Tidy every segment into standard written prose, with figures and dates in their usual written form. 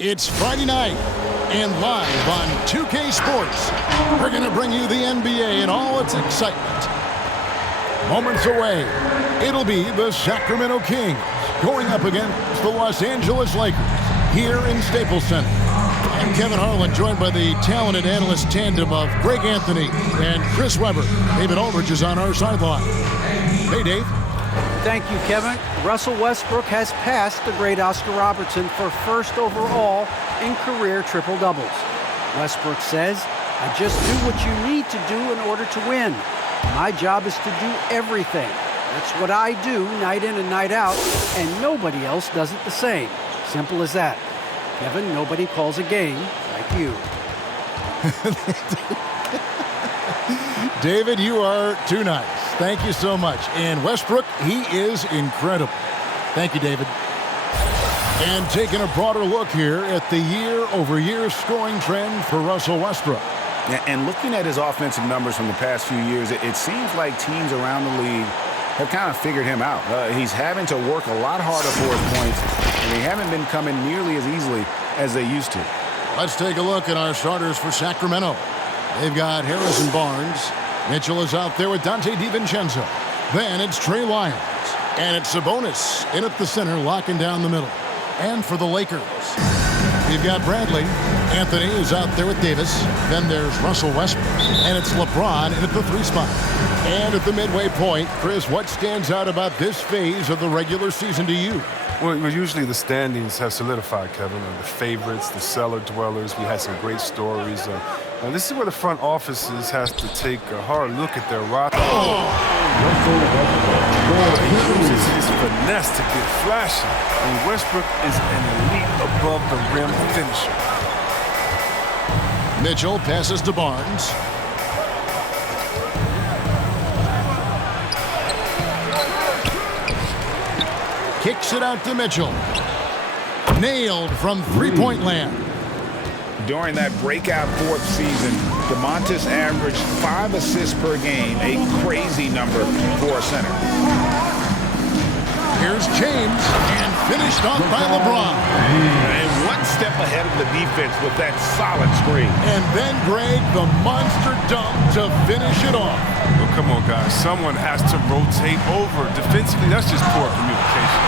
It's Friday night, and live on 2K Sports, we're going to bring you the NBA and all its excitement. Moments away, it'll be the Sacramento Kings going up against the Los Angeles Lakers here in Staples Center. I'm Kevin Harlan, joined by the talented analyst tandem of Greg Anthony and Chris Webber. David Aldridge is on our sideline. Hey, Dave. Thank you, Kevin. Russell Westbrook has passed the great Oscar Robertson for first overall in career triple-doubles. Westbrook says, "I just do what you need to do in order to win. My job is to do everything. That's what I do night in and night out, and nobody else does it the same. Simple as that." Kevin, nobody calls a game like you. David, you are too nice. Thank you so much. And Westbrook, he is incredible. Thank you, David. And taking a broader look here at the year-over-year scoring trend for Russell Westbrook. And looking at his offensive numbers from the past few years, it seems like teams around the league have kind of figured him out. He's having to work a lot harder for his points, and they haven't been coming nearly as easily as they used to. Let's take a look at our starters for Sacramento. They've got Harrison Barnes. Mitchell is out there with Dante DiVincenzo. Then it's Trey Lyons. And it's Sabonis in at the center, locking down the middle. And for the Lakers, you've got Bradley. Anthony is out there with Davis. Then there's Russell Westbrook. And it's LeBron in at the 3 spot. And at the midway point, Chris, what stands out about this phase of the regular season to you? Well, usually the standings have solidified, Kevin. The favorites, the cellar dwellers. We had some great stories. This is where the front offices has to take a hard look at their roster. He uses his finesse to get flashy. And Westbrook is an elite above-the-rim finisher. Mitchell passes to Barnes. Kicks it out to Mitchell. Nailed from three-point land. During that breakout fourth season, DeMontis averaged 5 assists per game, a crazy number for a center. Here's James, and finished off by LeBron. And one step ahead of the defense with that solid screen. And then Greg, the monster dunk to finish it off. Well, come on, guys. Someone has to rotate over. Defensively, that's just poor communication.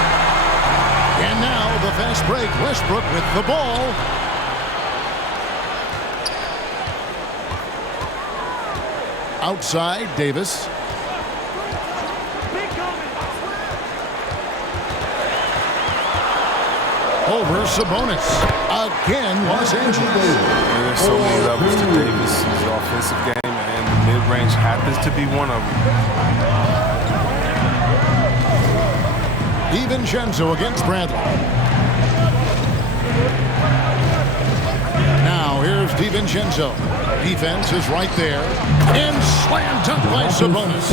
And now the fast break. Westbrook with the ball. Outside, Davis. Over Sabonis. Again, Los Angeles. There's so many levels to Davis' offensive game, and mid-range happens to be one of them. DiVincenzo against Bradley. Now here's DiVincenzo. Defense is right there. And slam dunk by Sabonis.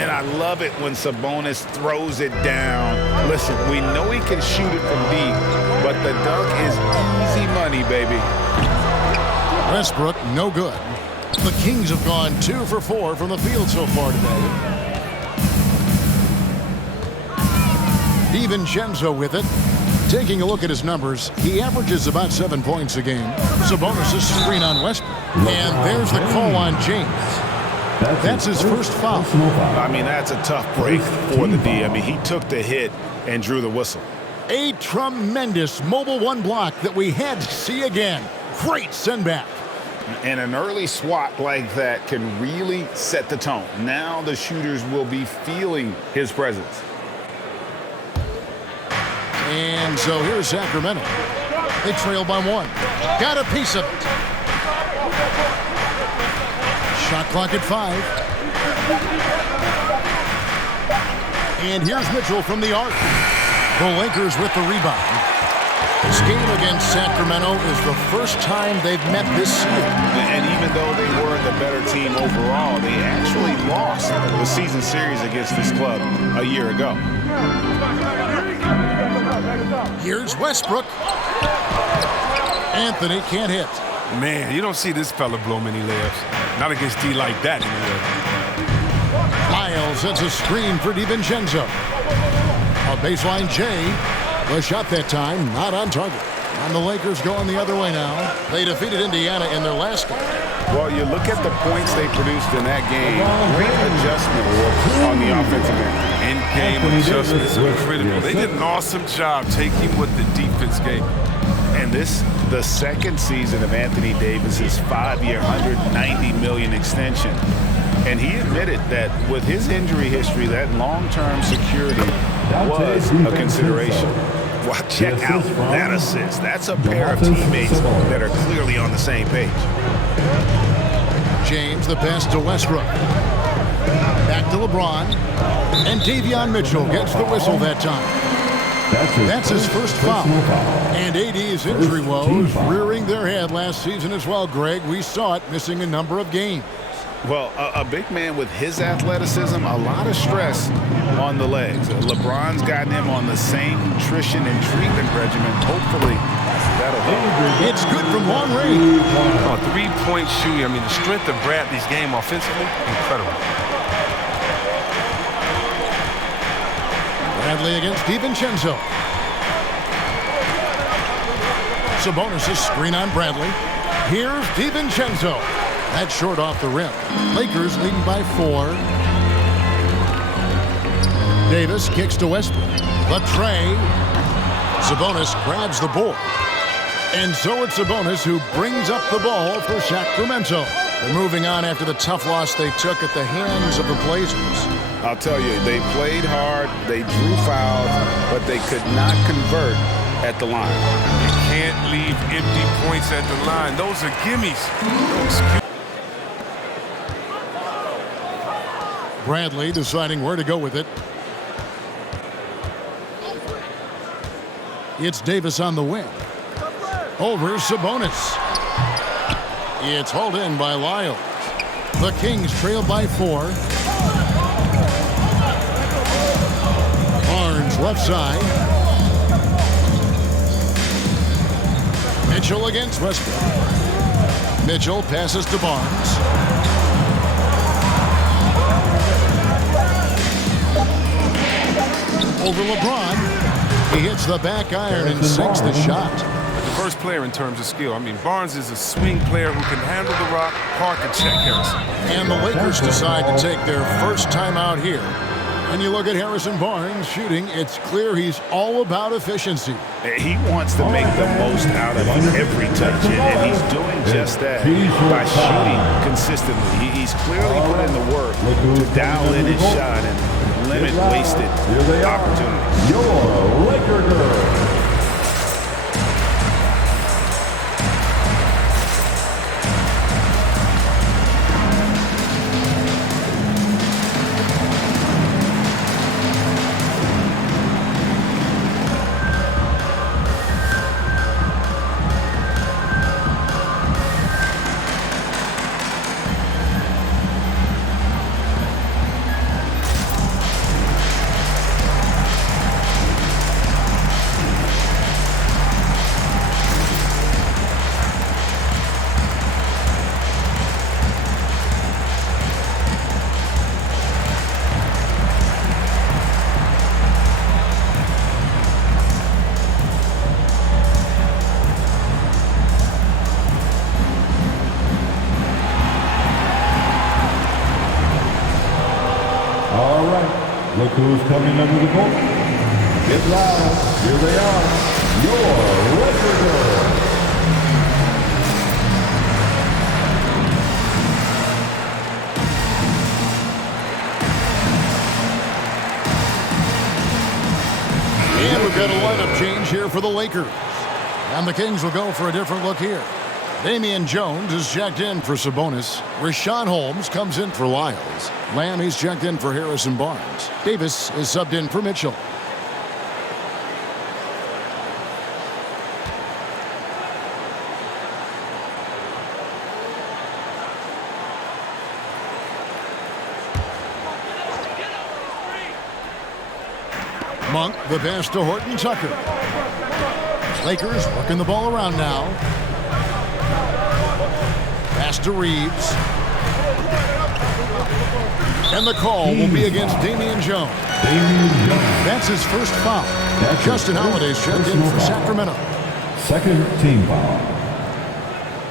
And I love it when Sabonis throws it down. Listen, we know he can shoot it from deep, but the dunk is easy money, baby. Westbrook, no good. The Kings have gone 2 for 4 from the field so far today. DiVincenzo with it. Taking a look at his numbers, he averages about 7 points a game. Sabonis' screen on Westbrook. And there's the call on James. That's his first foul. I mean, that's a tough break for the D. I mean, he took the hit and drew the whistle. A tremendous mobile one block that we had to see again. Great send back. And an early swat like that can really set the tone. Now the shooters will be feeling his presence. And so here's Sacramento. They trail by 1. Got a piece of it. Shot clock at 5. And here's Mitchell from the arc. The Lakers with the rebound. This game against Sacramento is the first time they've met this year. And even though they were the better team overall, they actually lost the season series against this club a year ago. Here's Westbrook. Anthony can't hit. Man, you don't see this fella blow many layups. Not against D like that anyway. Lyles sets a screen for DiVincenzo. A A baseline J. The shot that time, not on target. And the Lakers going the other way now. They defeated Indiana in their last game. Well, you look at the points they produced in that game. Great adjustment on the offensive end. In-game adjustments are critical. They did an awesome job taking what the defense gave. And this, the second season of Anthony Davis's 5-year, $190 million extension. And he admitted that with his injury history, that long-term security was a consideration. Well, check out that assist. That's a pair of teammates that are clearly on the same page. James, the pass to Westbrook. Back to LeBron. And Davion Mitchell gets the whistle that time. That's his first foul. And AD's injury woes rearing their head last season as well, Greg. We saw it missing a number of games. Well, a big man with his athleticism, a lot of stress on the legs. LeBron's gotten him on the same nutrition and treatment regimen. Hopefully, that'll help. It's good from long range. Three-point shooting. I mean, the strength of Bradley's game offensively, incredible. Bradley against DiVincenzo. Sabonis' screen on Bradley. Here's DiVincenzo. That's short off the rim. Lakers leading by 4. Davis kicks to Westbrook. The tray. Sabonis grabs the board. And so it's Sabonis who brings up the ball for Sacramento. They're moving on after the tough loss they took at the hands of the Blazers. I'll tell you, they played hard, they drew fouls, but they could not convert at the line. You can't leave empty points at the line. Those are gimmies. Bradley deciding where to go with it. It's Davis on the wing. Over Sabonis. It's hauled in by Lyles. The Kings trail by 4. Barnes left side. Mitchell against Westbrook. Mitchell passes to Barnes. Over LeBron. He hits the back iron and sinks the shot. The first player in terms of skill. I mean, Barnes is a swing player who can handle the rock. Parker check Harrison. And the Lakers decide to take their first time out here. And you look at Harrison Barnes shooting, it's clear he's all about efficiency. He wants to make the most out of every touch, and he's doing just that by shooting consistently. He's clearly put in the work to dial in his shot and limit wasted opportunities. Your Laker girl. All right, look who's coming under the court. Get loud, here they are, your Laker girls. And we've got a lineup change here for the Lakers. And the Kings will go for a different look here. Damian Jones is checked in for Sabonis. Rashawn Holmes comes in for Lyles. Lamb, he's checked in for Harrison Barnes. Davis is subbed in for Mitchell. Monk, the pass to Horton Tucker. Lakers working the ball around now. Pass to Reeves. And the call will be against Damian Jones. That's his first foul. Justin Holiday's checked in for Sacramento. Second team foul.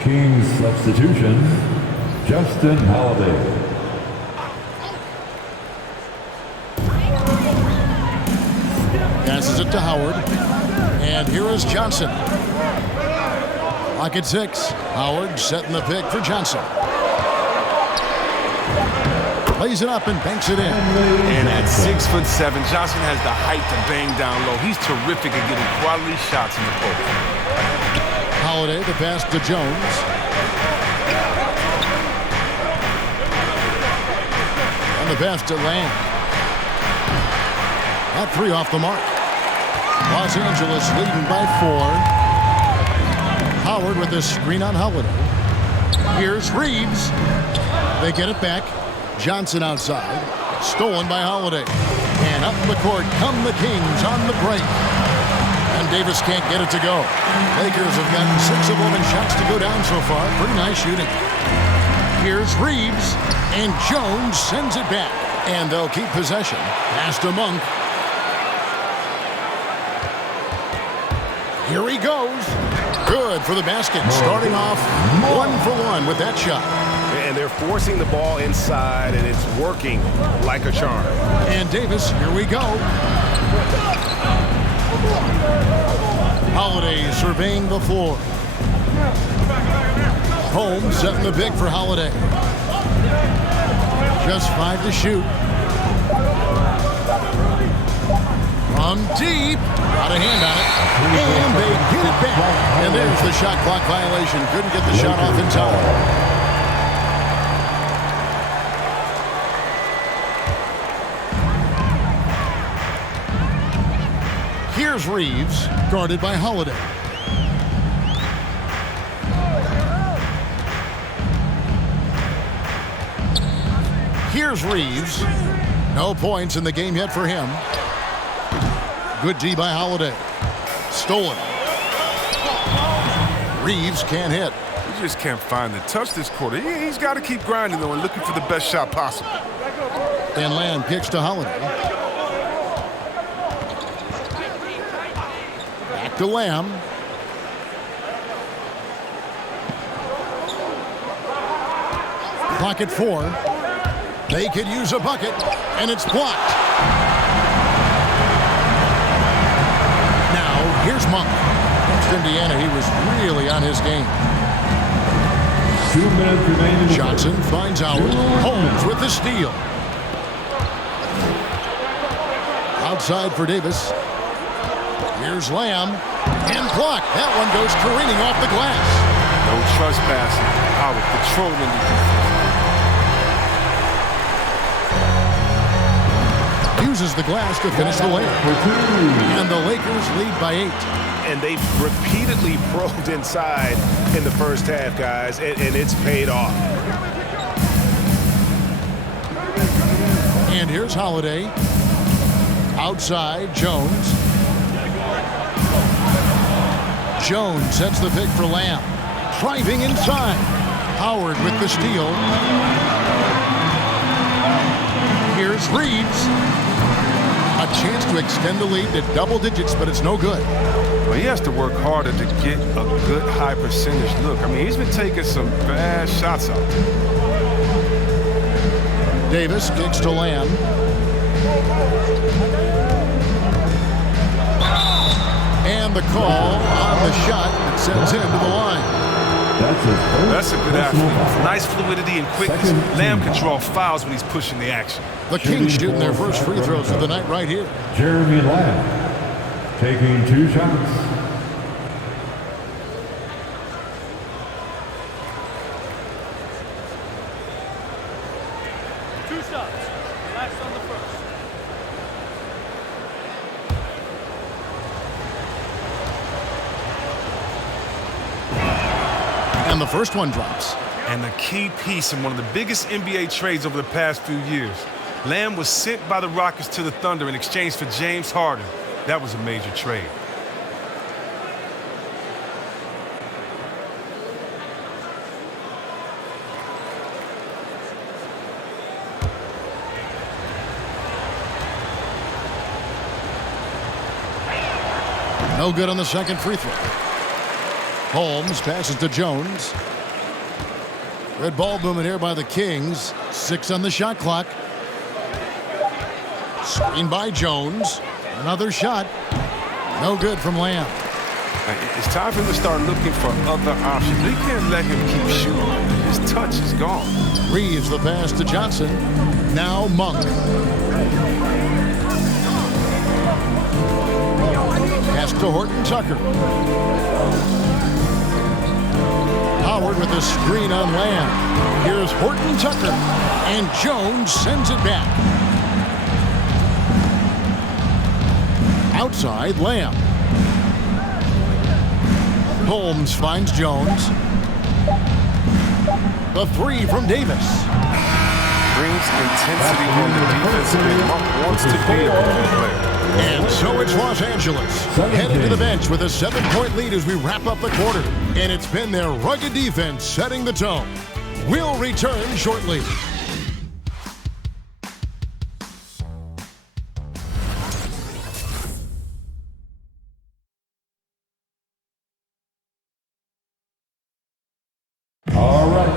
Kings substitution, Justin Holiday. Passes it to Howard. And here is Johnson. Lock at 6. Howard setting the pick for Johnson. Lays it up and banks it in. And at 6'7", Johnson has the height to bang down low. He's terrific at getting quality shots in the post. Holiday, the pass to Jones. And the pass to Lamb. That 3 off the mark. Los Angeles leading by 4. Howard with this screen on Holiday. Here's Reeves. They get it back. Johnson outside. Stolen by Holiday. And up the court come the Kings on the break. And Davis can't get it to go. Lakers have gotten 6 of 11 shots to go down so far. Pretty nice shooting. Here's Reeves. And Jones sends it back. And they'll keep possession. Pass to Monk. Here he goes. Good for the basket. Starting off 1 for 1 with that shot. And they're forcing the ball inside, and it's working like a charm. And Davis, here we go. Holiday surveying the floor. Holmes setting the pick for Holiday. Just 5 to shoot. From deep. Got a hand on it. And they get it back. And there's the shot clock violation. Couldn't get the shot off in time. Here's Reeves, guarded by Holiday. Here's Reeves. No points in the game yet for him. Good D by Holiday. Stolen. Reeves can't hit. He just can't find the touch this quarter. He's got to keep grinding, though, and looking for the best shot possible. And Lamb kicks to Holiday. Back to Lamb. Clock at 4. They could use a bucket, and it's blocked. Now, here's Monk. Against Indiana, he was really on his game. 2 minutes remaining. Johnson finds Howard. Holmes with the steal. Outside for Davis. Here's Lamb. And blocked. That one goes careening off the glass. No trespassing. Howard patrolling the defense. Uses the glass to finish the layup. And the Lakers lead by 8. And they've repeatedly probed inside in the first half, guys, and it's paid off. And here's Holiday. Outside, Jones. Jones sets the pick for Lamb. Driving inside. Howard with the steal. Here's Reeves. A chance to extend the lead to double digits, but it's no good. Well, he has to work harder to get a good high percentage look. I mean, he's been taking some bad shots out there. Davis kicks to Lamb. And the call on the shot that sends him to the line. That's a good athlete. Nice fluidity and quickness. Lamb can draw fouls when he's pushing the action. The Kings shooting their first free throws of the night right here. Jeremy Lamb taking 2 shots. Relax on the first. And the first one drops. And the key piece in one of the biggest NBA trades over the past few years. Lamb was sent by the Rockets to the Thunder in exchange for James Harden. That was a major trade. No good on the second free throw. Holmes passes to Jones. Red ball movement here by the Kings. 6 on the shot clock. Screen by Jones. Another shot. No good from Lamb. It's time for him to start looking for other options. They can't let him keep shooting. His touch is gone. Reeves the pass to Johnson. Now Monk. Pass to Horton Tucker. Howard with a screen on Lamb. Here's Horton Tucker. And Jones sends it back. Outside, Lamb. Holmes finds Jones. The three from Davis. Brings intensity on the defensive end. Monk wants to be a good player. And so it's Los Angeles headed to the bench with a 7-point lead as we wrap up the quarter. And it's been their rugged defense setting the tone. We'll return shortly.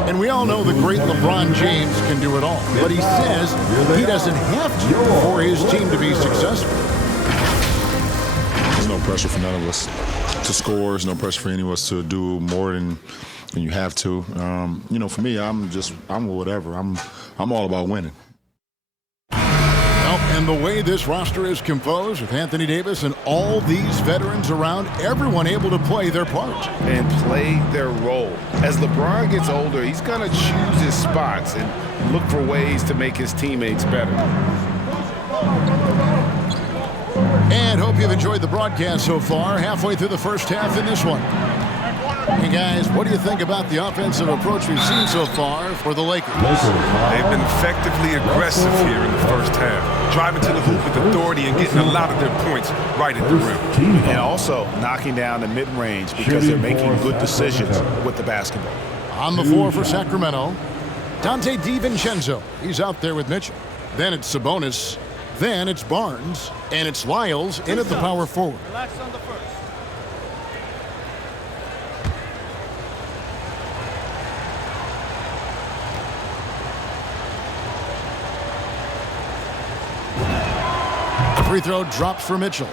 And we all know the great LeBron James can do it all. But he says he doesn't have to for his team to be successful. There's no pressure for none of us to score. There's no pressure for any of us to do more than you have to. You know, for me, I'm whatever. I'm all about winning. And the way this roster is composed with Anthony Davis and all these veterans around, everyone able to play their part. And play their role. As LeBron gets older, he's going to choose his spots and look for ways to make his teammates better. And hope you've enjoyed the broadcast so far. Halfway through the first half in this one. Hey guys, what do you think about the offensive approach we've seen so far for the Lakers? They've been effectively aggressive here in the first half, driving to the hoop with authority and getting a lot of their points right at the rim. And also knocking down the mid-range because they're making good decisions with the basketball. On the floor for Sacramento, Donte DiVincenzo. He's out there with Mitchell. Then it's Sabonis. Then it's Barnes. And it's Lyles in at the power forward. Relax on the first. Free throw drops for Mitchell.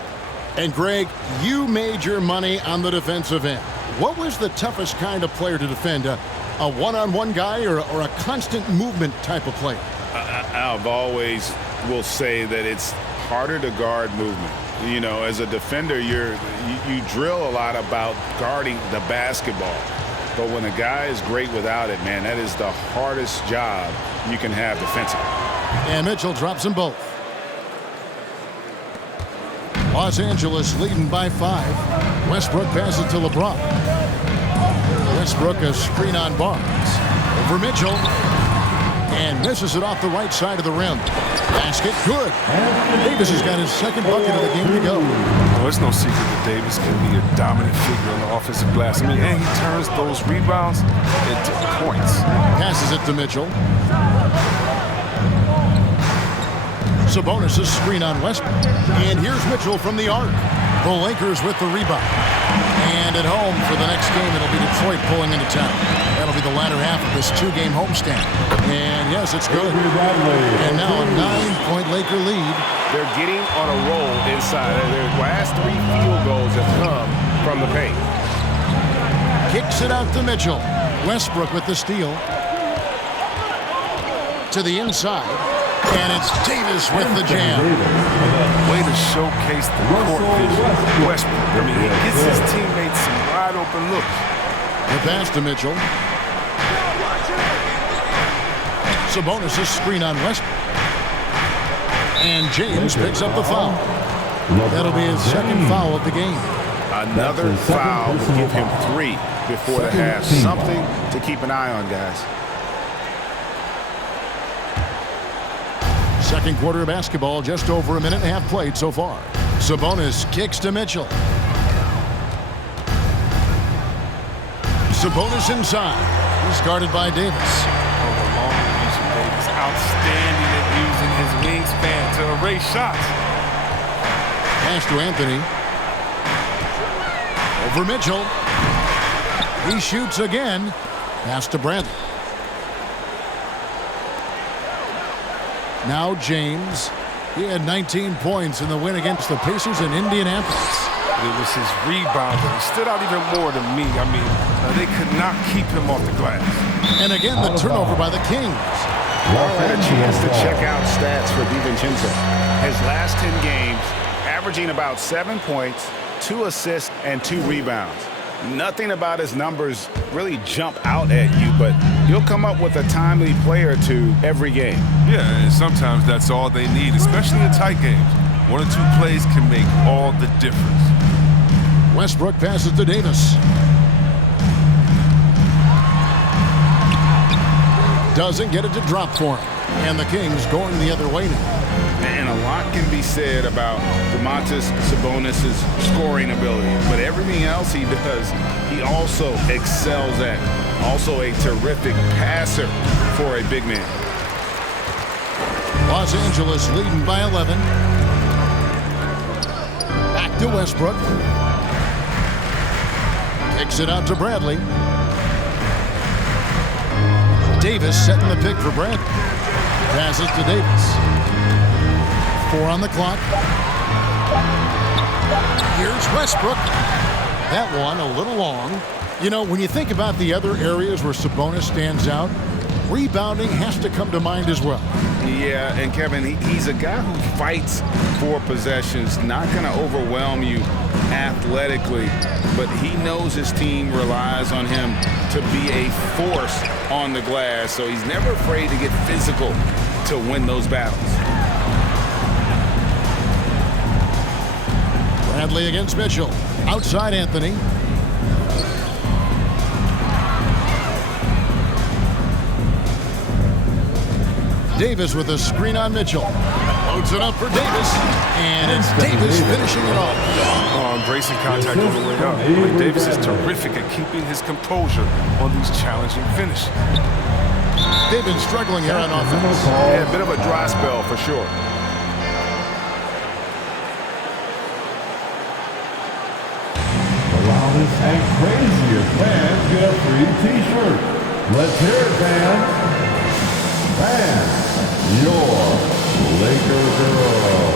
And Greg, you made your money on the defensive end. What was the toughest kind of player to defend? A one-on-one guy or a constant movement type of player? I've always will say that it's harder to guard movement. You know, as a defender, you drill a lot about guarding the basketball. But when a guy is great without it, man, that is the hardest job you can have defensively. And Mitchell drops them both. Los Angeles leading by 5. Westbrook passes to LeBron. Westbrook a screen on Barnes. Over Mitchell. And misses it off the right side of the rim. Basket good. Davis has got his second bucket of the game to go. Well, it's no secret that Davis can be a dominant figure on the offensive glass. I mean, and he turns those rebounds into points. Passes it to Mitchell. Sabonis' screen on Westbrook. And here's Mitchell from the arc. The Lakers with the rebound. And at home for the next game, it'll be Detroit pulling into town. That'll be the latter half of this 2-game homestand. And yes, it's good. And now a 9-point Laker lead. They're getting on a roll inside. Their last 3 field goals have come from the paint. Kicks it out to Mitchell. Westbrook with the steal. To the inside. And it's Davis with the jam. Way to showcase the court vision. Westbrook, I mean, he gets his teammates some wide open looks. The pass to Mitchell. Sabonis' screen on Westbrook. And James picks up the foul. That'll be his second foul of the game. Another foul will give him 3 before the half. Something to keep an eye on, guys. Second quarter of basketball, just over a minute and a half played so far. Sabonis kicks to Mitchell. Sabonis inside. He's guarded by Davis. Oh, the long release from Davis. Outstanding at using his wingspan to erase shots. Pass to Anthony. over Mitchell. He shoots again. Pass to Bradley. Now James. He had 19 points in the win against the Pacers in Indianapolis. It was his rebound that stood out even more to me. I mean, they could not keep him off the glass. And again, the turnover by the Kings. Had a chance to check out stats for DiVincenzo. His last 10 games, averaging about 7 points, 2 assists, and 2 rebounds. Nothing about his numbers really jump out at you, but he'll come up with a timely play or two every game. Yeah, and sometimes that's all they need, especially in tight games. 1 or 2 plays can make all the difference. Westbrook passes to Davis. Doesn't get it to drop for him. And the Kings going the other way now. And a lot can be said about Domantas Sabonis' scoring ability, but everything else he does, he also excels at. Also a terrific passer for a big man. Los Angeles leading by 11. Back to Westbrook. Kicks it out to Bradley. Davis setting the pick for Bradley. Passes to Davis. 4 on the clock. Here's Westbrook. That one a little long. You know, when you think about the other areas where Sabonis stands out, rebounding has to come to mind as well. Yeah, and Kevin, he's a guy who fights for possessions, not going to overwhelm you athletically, but he knows his team relies on him to be a force on the glass, so he's never afraid to get physical to win those battles. Bradley against Mitchell. Outside Anthony. Davis with a screen on Mitchell. Loads it up for Davis. And it's Davis finishing it off. Embracing contact all the way up. But Davis is terrific at keeping his composure on these challenging finishes. They've been struggling here on offense. Yeah, a bit of a dry spell for sure. The loudest and craziest fans get a free t-shirt. Let's hear it, fans. Fans, your Laker girl.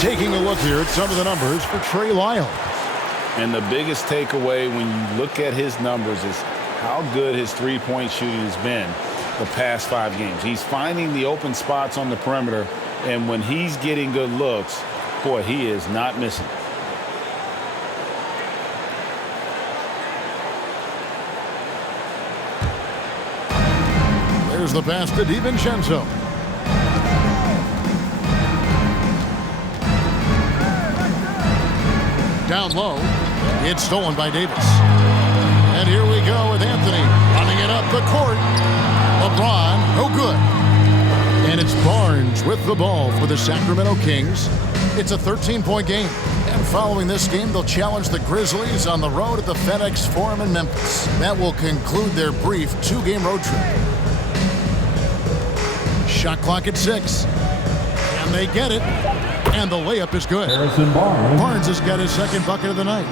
Taking a look here at some of the numbers for Trey Lyles. And the biggest takeaway when you look at his numbers is how good his three-point shooting has been the past 5 games. He's finding the open spots on the perimeter, and when he's getting good looks, boy, he is not missing. There's the pass to DiVincenzo. Down low. It's stolen by Davis. And here we go with Anthony running it up the court. LeBron, no good. And it's Barnes with the ball for the Sacramento Kings. It's a 13-point game. And following this game, they'll challenge the Grizzlies on the road at the FedEx Forum in Memphis. That will conclude their brief 2-game road trip. Shot clock at 6. And they get it. And the layup is good. Harrison Barnes. Barnes has got his second bucket of the night.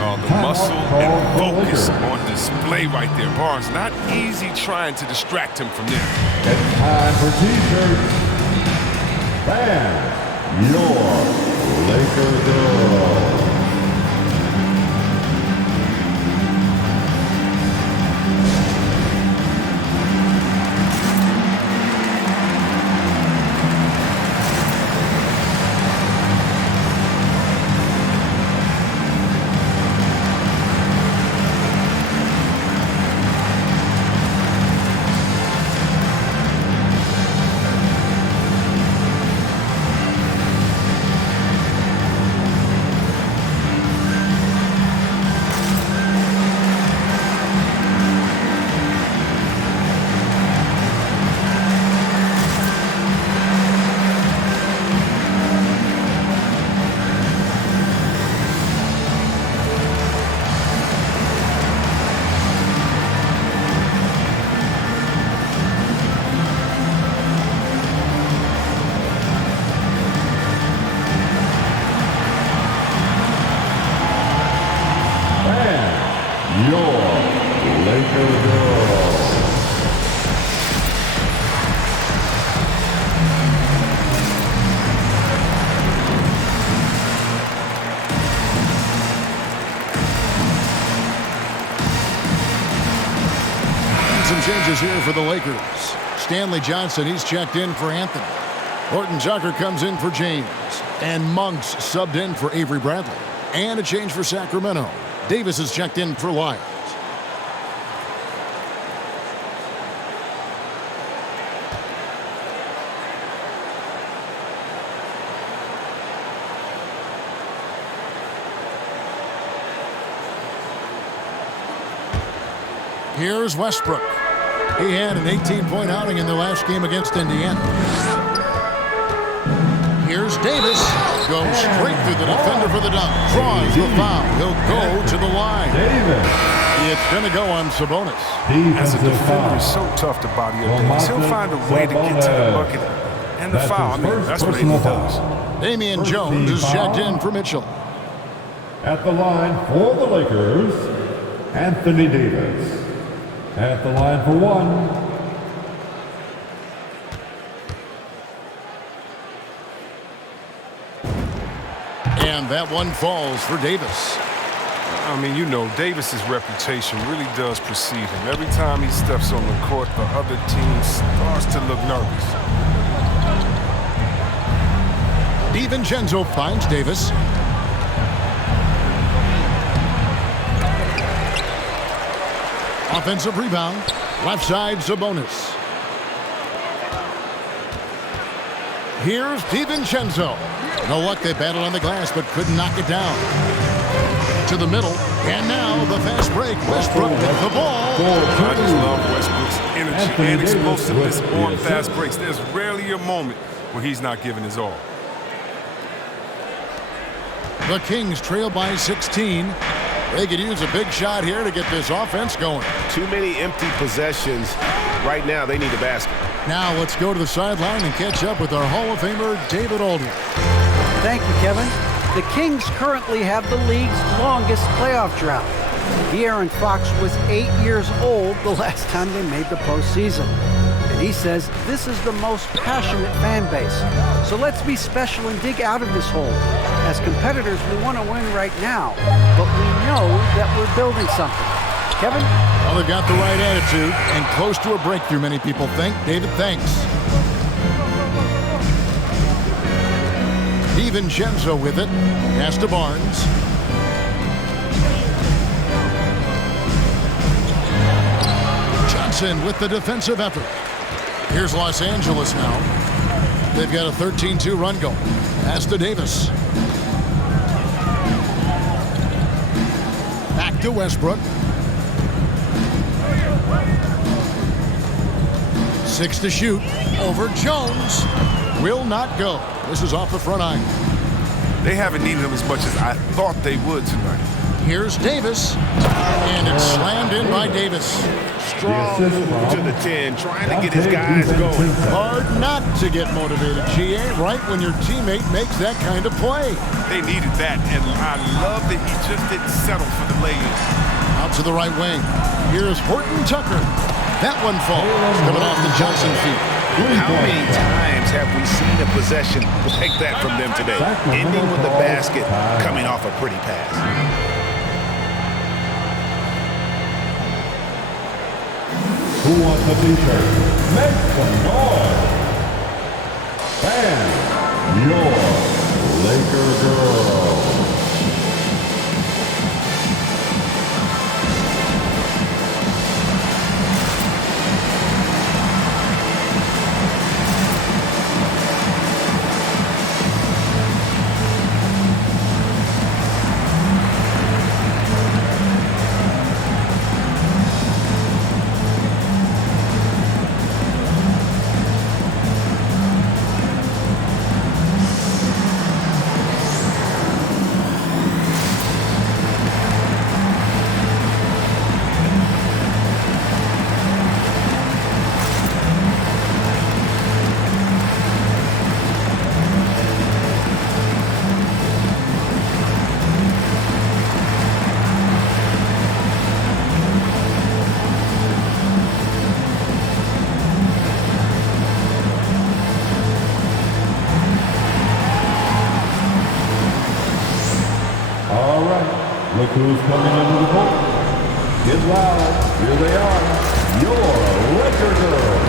Oh, the muscle and focus on display right there. Barnes, not easy trying to distract him from there. It's time for T-shirts. And your Laker girl. Some changes here for the Lakers. Stanley Johnson, he's checked in for Anthony. Horton Tucker comes in for James. And Monks subbed in for Avery Bradley. And a change for Sacramento. Davis is checked in for Lyons. Here's Westbrook. He had an 18-point outing in their last game against Indiana. Here's Davis. Goes straight through the defender for the dunk. Draws the foul. He'll go to the line. It's going to go on Sabonis. As a defender, it's so tough to body up Davis. He'll find a way to get to the bucket and the foul. I mean, that's what he does. Damian Jones is checked in for Mitchell. At the line for the Lakers, Anthony Davis. At the line for one. And that one falls for Davis. I mean, you know, Davis's reputation really does precede him. Every time he steps on the court, the other team starts to look nervous. DiVincenzo finds Davis. Offensive rebound. Left side, Sabonis. Here's DiVincenzo. No luck, they battled on the glass, but couldn't knock it down. To the middle. And now the fast break. Westbrook with the ball. I just love Westbrook's energy and explosiveness on fast breaks. There's rarely a moment where he's not giving his all. The Kings trail by 16. They could use a big shot here to get this offense going. Too many empty possessions. Right now, they need a basket. Now let's go to the sideline and catch up with our Hall of Famer, David Aldridge. Thank you, Kevin. The Kings currently have the league's longest playoff drought. De'Aaron Fox was 8 years old the last time they made the postseason. And he says this is the most passionate fan base. So let's be special and dig out of this hole. As competitors, we want to win right now, but we know that we're building something. Kevin? Well, they've got the right attitude and close to a breakthrough, many people think. David, thanks. DiVincenzo with it. Pass to Barnes. Johnson with the defensive effort. Here's Los Angeles now. They've got a 13-2 run going. Pass to Davis. Back to Westbrook. 6 to shoot. Over Jones. Will not go. This is off the front iron. They haven't needed him as much as I thought they would tonight. Here's Davis. And it's slammed in by Davis. Strong move to the 10, trying to get his guys going. Hard not to get motivated, GA, right when your teammate makes that kind of play. They needed that, and I love that he just didn't settle for the lay-in. Out to the right wing. Here's Horton Tucker. That one falls, coming off the Johnson feet. How many times have we seen a possession like that from them today? Ending with the basket, coming off a pretty pass. Who wants a t-shirt? Make some noise. And your Laker girl. Look who's coming into the court. Get loud. Here they are. Your Laker girls.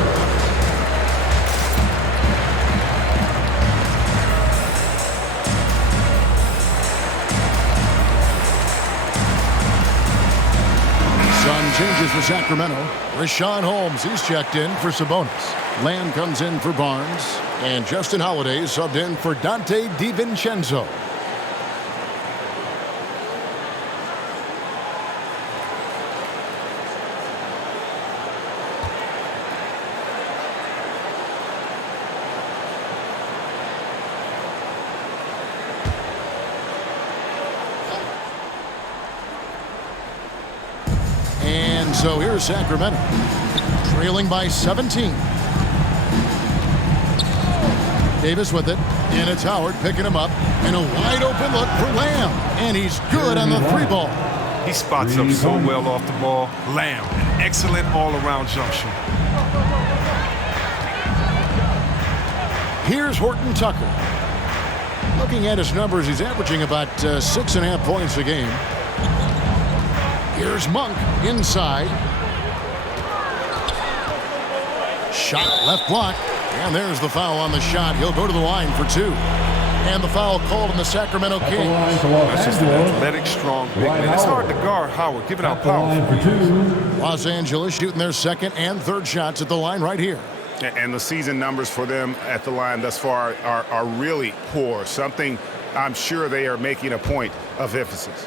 Sun changes for Sacramento. Rashawn Holmes, he's checked in for Sabonis. Lamb comes in for Barnes. And Justin Holiday subbed in for Dante DiVincenzo. So here's Sacramento, trailing by 17. Davis with it, and it's Howard picking him up, and a wide open look for Lamb, and he's good on the three ball. He spots up so well off the ball. Lamb, an excellent all-around jump shooter. Here's Horton Tucker. Looking at his numbers, he's averaging about 6.5 points a game. Here's Monk inside. Shot left block. And there's the foul on the shot. He'll go to the line for two. And the foul called on the Sacramento Kings. That's just an athletic, strong big man. It's hard to guard Howard, giving out power. Los Angeles shooting their second and third shots at the line right here. And the season numbers for them at the line thus far are really poor. Something I'm sure they are making a point of emphasis.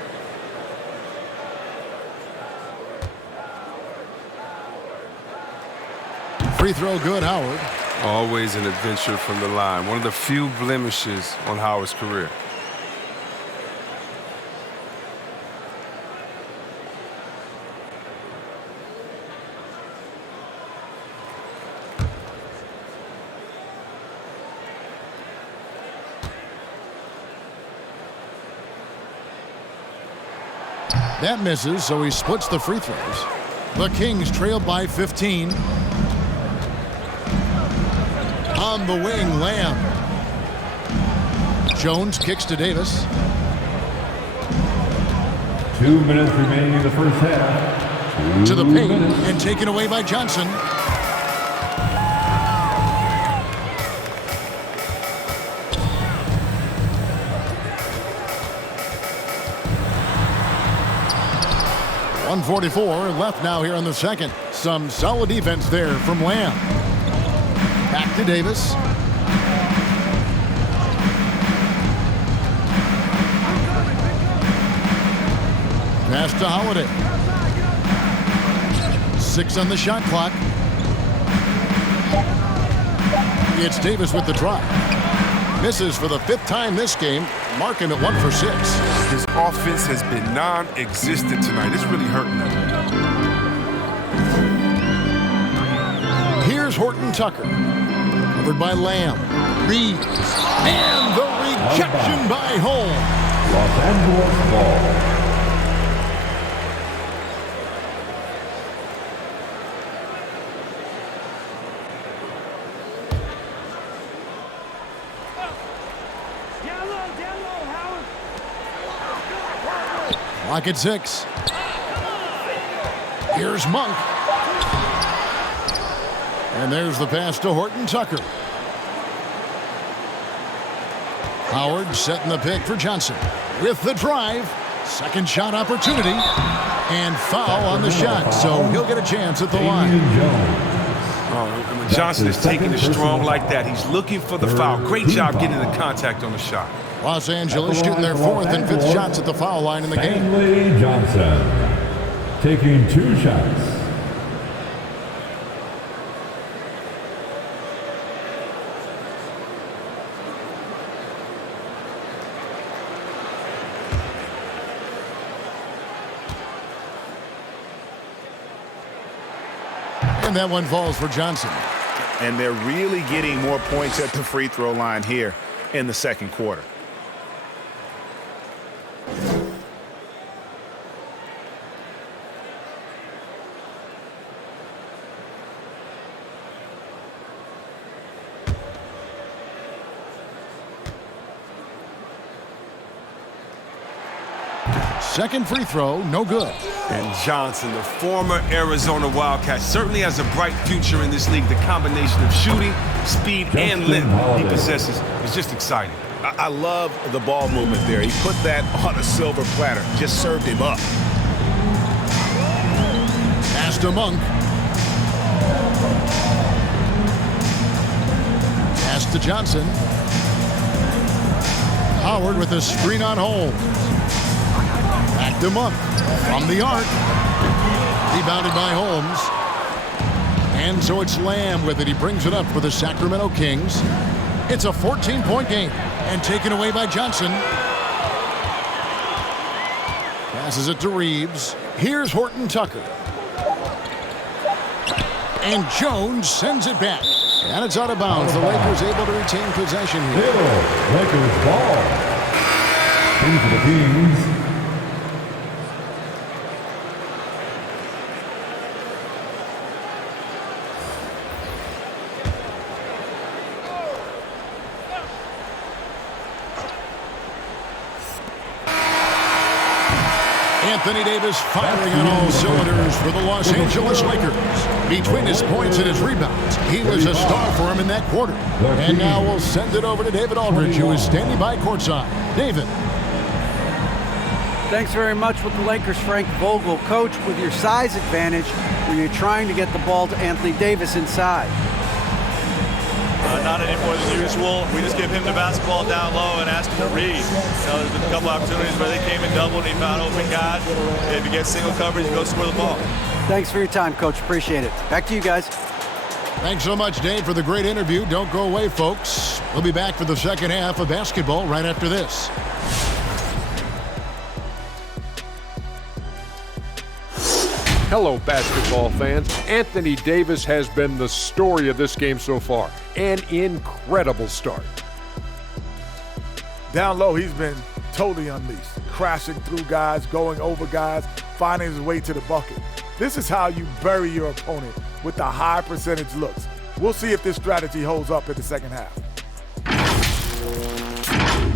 Free throw good, Howard. Always an adventure from the line. One of the few blemishes on Howard's career. That misses, so he splits the free throws. The Kings trail by 15. On the wing, Lamb. Jones kicks to Davis. 2 minutes remaining in the first half. To the paint and taken away by Johnson. .144 left now here in the second. Some solid defense there from Lamb. Back to Davis. Pass to Holiday. 6 on the shot clock. It's Davis with the drive. Misses for the 5th time this game. mark him at 1 for 6. His offense has been non-existent tonight. It's really hurting him. Here's Horton Tucker. Covered by Lamb. Reeves. And the rejection by Holmes. Los Angeles ball. Clock at 6. Here's Monk. And there's the pass to Horton Tucker. Howard setting the pick for Johnson. With the drive. Second shot opportunity. And foul on the shot. So he'll get a chance at the line. And when Johnson is taking it strong like that, he's looking for the foul. Great job getting the contact on the shot. Los Angeles shooting their 4th and 5th shots at the foul line in the game. Stanley Johnson taking 2 shots. And that one falls for Johnson. And they're really getting more points at the free throw line here in the second quarter. Second free throw, no good. And Johnson, the former Arizona Wildcat, certainly has a bright future in this league. The combination of shooting, speed, and length he possesses is just exciting. I love the ball movement there. He put that on a silver platter. Just served him up. Pass to Monk. Pass to Johnson. Howard with a screen on Holmes. Back to Monk. From the arc. Rebounded by Holmes. And so it's Lamb with it. He brings it up for the Sacramento Kings. It's a 14-point game. And taken away by Johnson. Passes it to Reeves. Here's Horton Tucker. And Jones sends it back. And it's out of bounds. The Lakers able to retain possession here. Lakers ball. Into the Kings. Anthony Davis firing on all cylinders for the Los Angeles Lakers. Between his points and his rebounds, he was a star for him in that quarter. And now we'll send it over to David Aldridge, who is standing by courtside. David. Thanks very much with the Lakers, Frank Vogel. Coach, with your size advantage, when you're trying to get the ball to Anthony Davis inside. Not any more than usual. We just give him the basketball down low and ask him to read. There's been a couple opportunities where they came in double and he found open guys. If he gets single coverage, he goes score the ball. Thanks for your time, Coach. Appreciate it. Back to you guys. Thanks so much, Dave, for the great interview. Don't go away, folks. We'll be back for the second half of basketball right after this. Hello, basketball fans. Anthony Davis has been the story of this game so far. An incredible start. Down low, he's been totally unleashed. Crashing through guys, going over guys, finding his way to the bucket. This is how you bury your opponent with the high percentage looks. We'll see if this strategy holds up in the second half.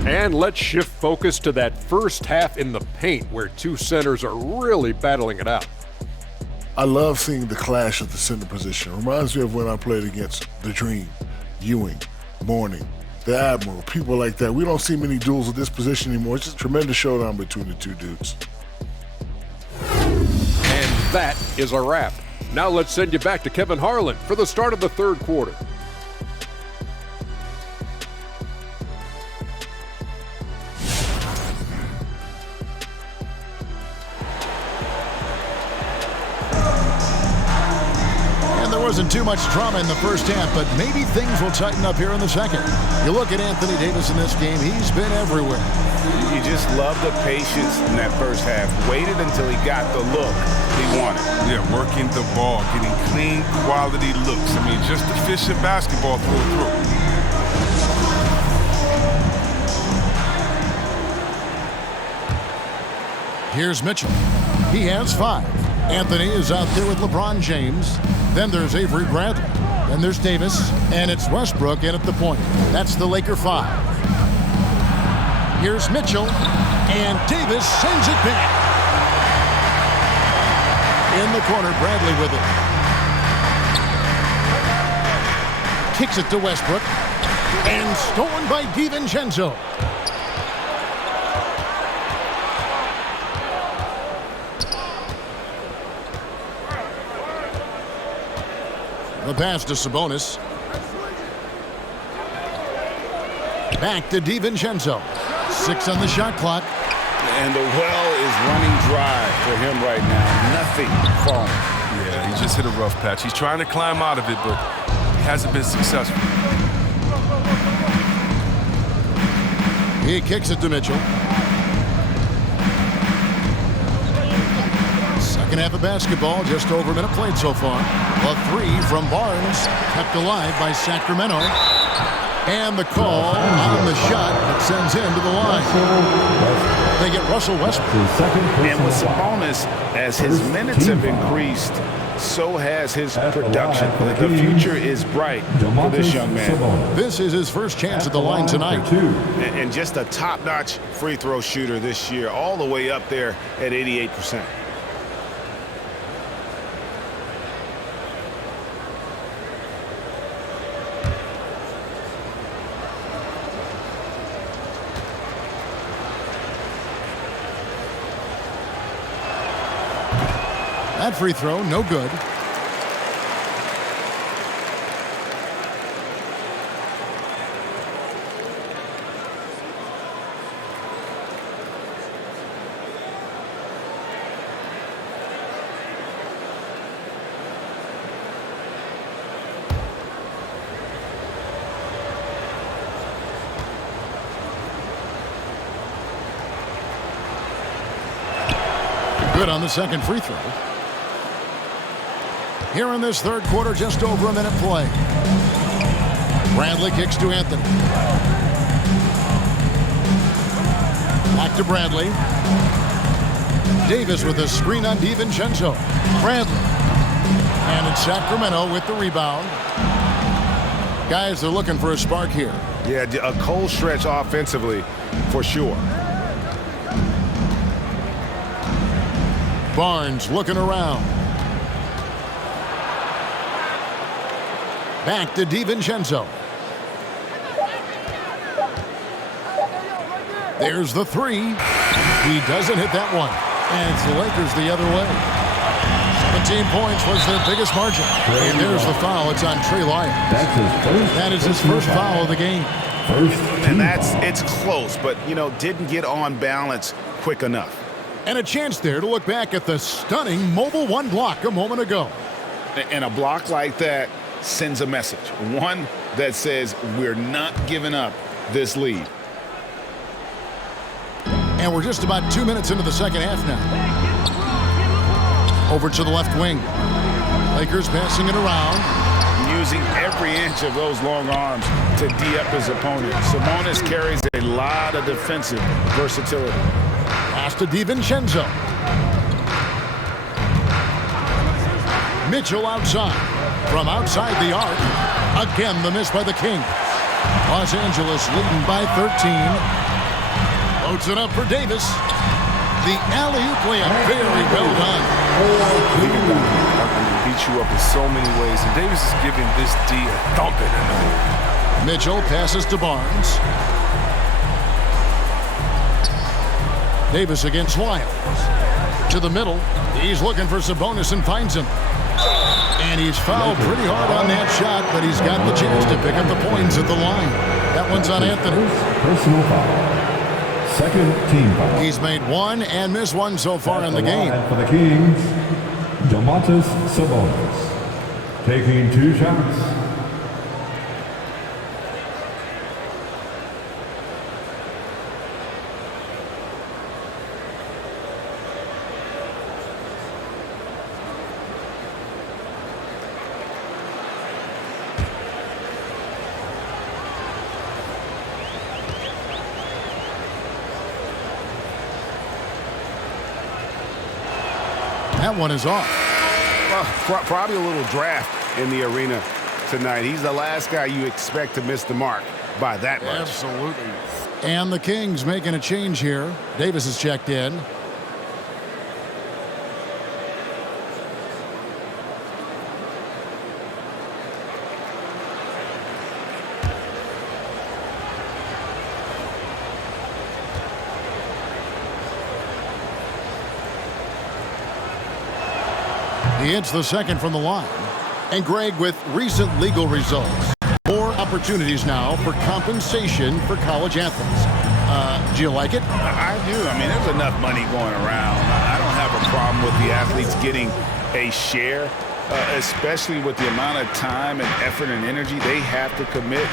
And let's shift focus to that first half in the paint where two centers are really battling it out. I love seeing the clash of the center position. Reminds me of when I played against The Dream, Ewing, Mourning, the Admiral, people like that. We don't see many duels at this position anymore. It's just a tremendous showdown between the two dudes. And that is a wrap. Now let's send you back to Kevin Harlan for the start of the third quarter. Wasn't too much drama in the first half, but maybe things will tighten up here in the second. You look at Anthony Davis in this game, he's been everywhere. You just love the patience in that first half. Waited until he got the look he wanted. Yeah, working the ball, getting clean, quality looks. I mean, just efficient basketball through and through. Here's Mitchell. He has 5. Anthony is out there with LeBron James. Then there's Avery Bradley. Then there's Davis. And it's Westbrook in at the point. That's the Laker 5. Here's Mitchell. And Davis sends it back. In the corner, Bradley with it. Kicks it to Westbrook. And stolen by DiVincenzo. The pass to Sabonis. Back to DiVincenzo. 6 on the shot clock. And the well is running dry for him right now. Nothing falling. Yeah, he just hit a rough patch. He's trying to climb out of it, but he hasn't been successful. He kicks it to Mitchell. Second half of basketball, just over a minute played so far. A 3 from Barnes, kept alive by Sacramento. And the call on the shot that sends him to the line. They get Russell Westbrook. And with Sabonis, as his minutes have increased, so has his production. The future is bright for this young man. This is his first chance at the line tonight. And just a top-notch free throw shooter this year, all the way up there at 88%. That free throw, no good. Good on the second free throw. Here in this third quarter, just over a minute play. Bradley kicks to Anthony. Back to Bradley. Davis with a screen on DiVincenzo. Bradley. And it's Sacramento with the rebound. Guys, they're looking for a spark here. Yeah, a cold stretch offensively, for sure. Barnes looking around. Back to DiVincenzo. There's the 3. He doesn't hit that one. And it's the Lakers the other way. 17 points was their biggest margin. And there's the foul. It's on Trey Lyons. That is his first foul of the game. And it's close, but, didn't get on balance quick enough. And a chance there to look back at the stunning Mobile 1 block a moment ago. And a block like that sends a message. One that says we're not giving up this lead. And we're just about 2 minutes into the second half now. Over to the left wing. Lakers passing it around. Using every inch of those long arms to D-up his opponent. Sabonis carries a lot of defensive versatility. Pass to DiVincenzo. Mitchell outside. From outside the arc. Again, the miss by the Kings. Los Angeles leading by 13. Loads it up for Davis. The alley-oop layup, very well done. He can beat you up in so many ways, and Davis is giving this D a thumping tonight. Mitchell passes to Barnes. Davis against Lyons. To the middle. He's looking for Sabonis and finds him. And he's fouled pretty hard on that shot, but he's got the chance to pick up the points at the line. That one's on Anthony. Personal foul. Second team foul. He's made one and missed one so far in the game. For the Kings, Domantas Sabonis taking 2 shots. That one is off. Probably a little draft in the arena tonight. He's the last guy you expect to miss the mark by that much. Absolutely. And the Kings making a change here. Davis is checked in. He hits the second from the line. And Greg, with recent legal results, more opportunities now for compensation for college athletes. Do you like it? I do. I mean, there's enough money going around. I don't have a problem with the athletes getting a share, especially with the amount of time and effort and energy they have to commit.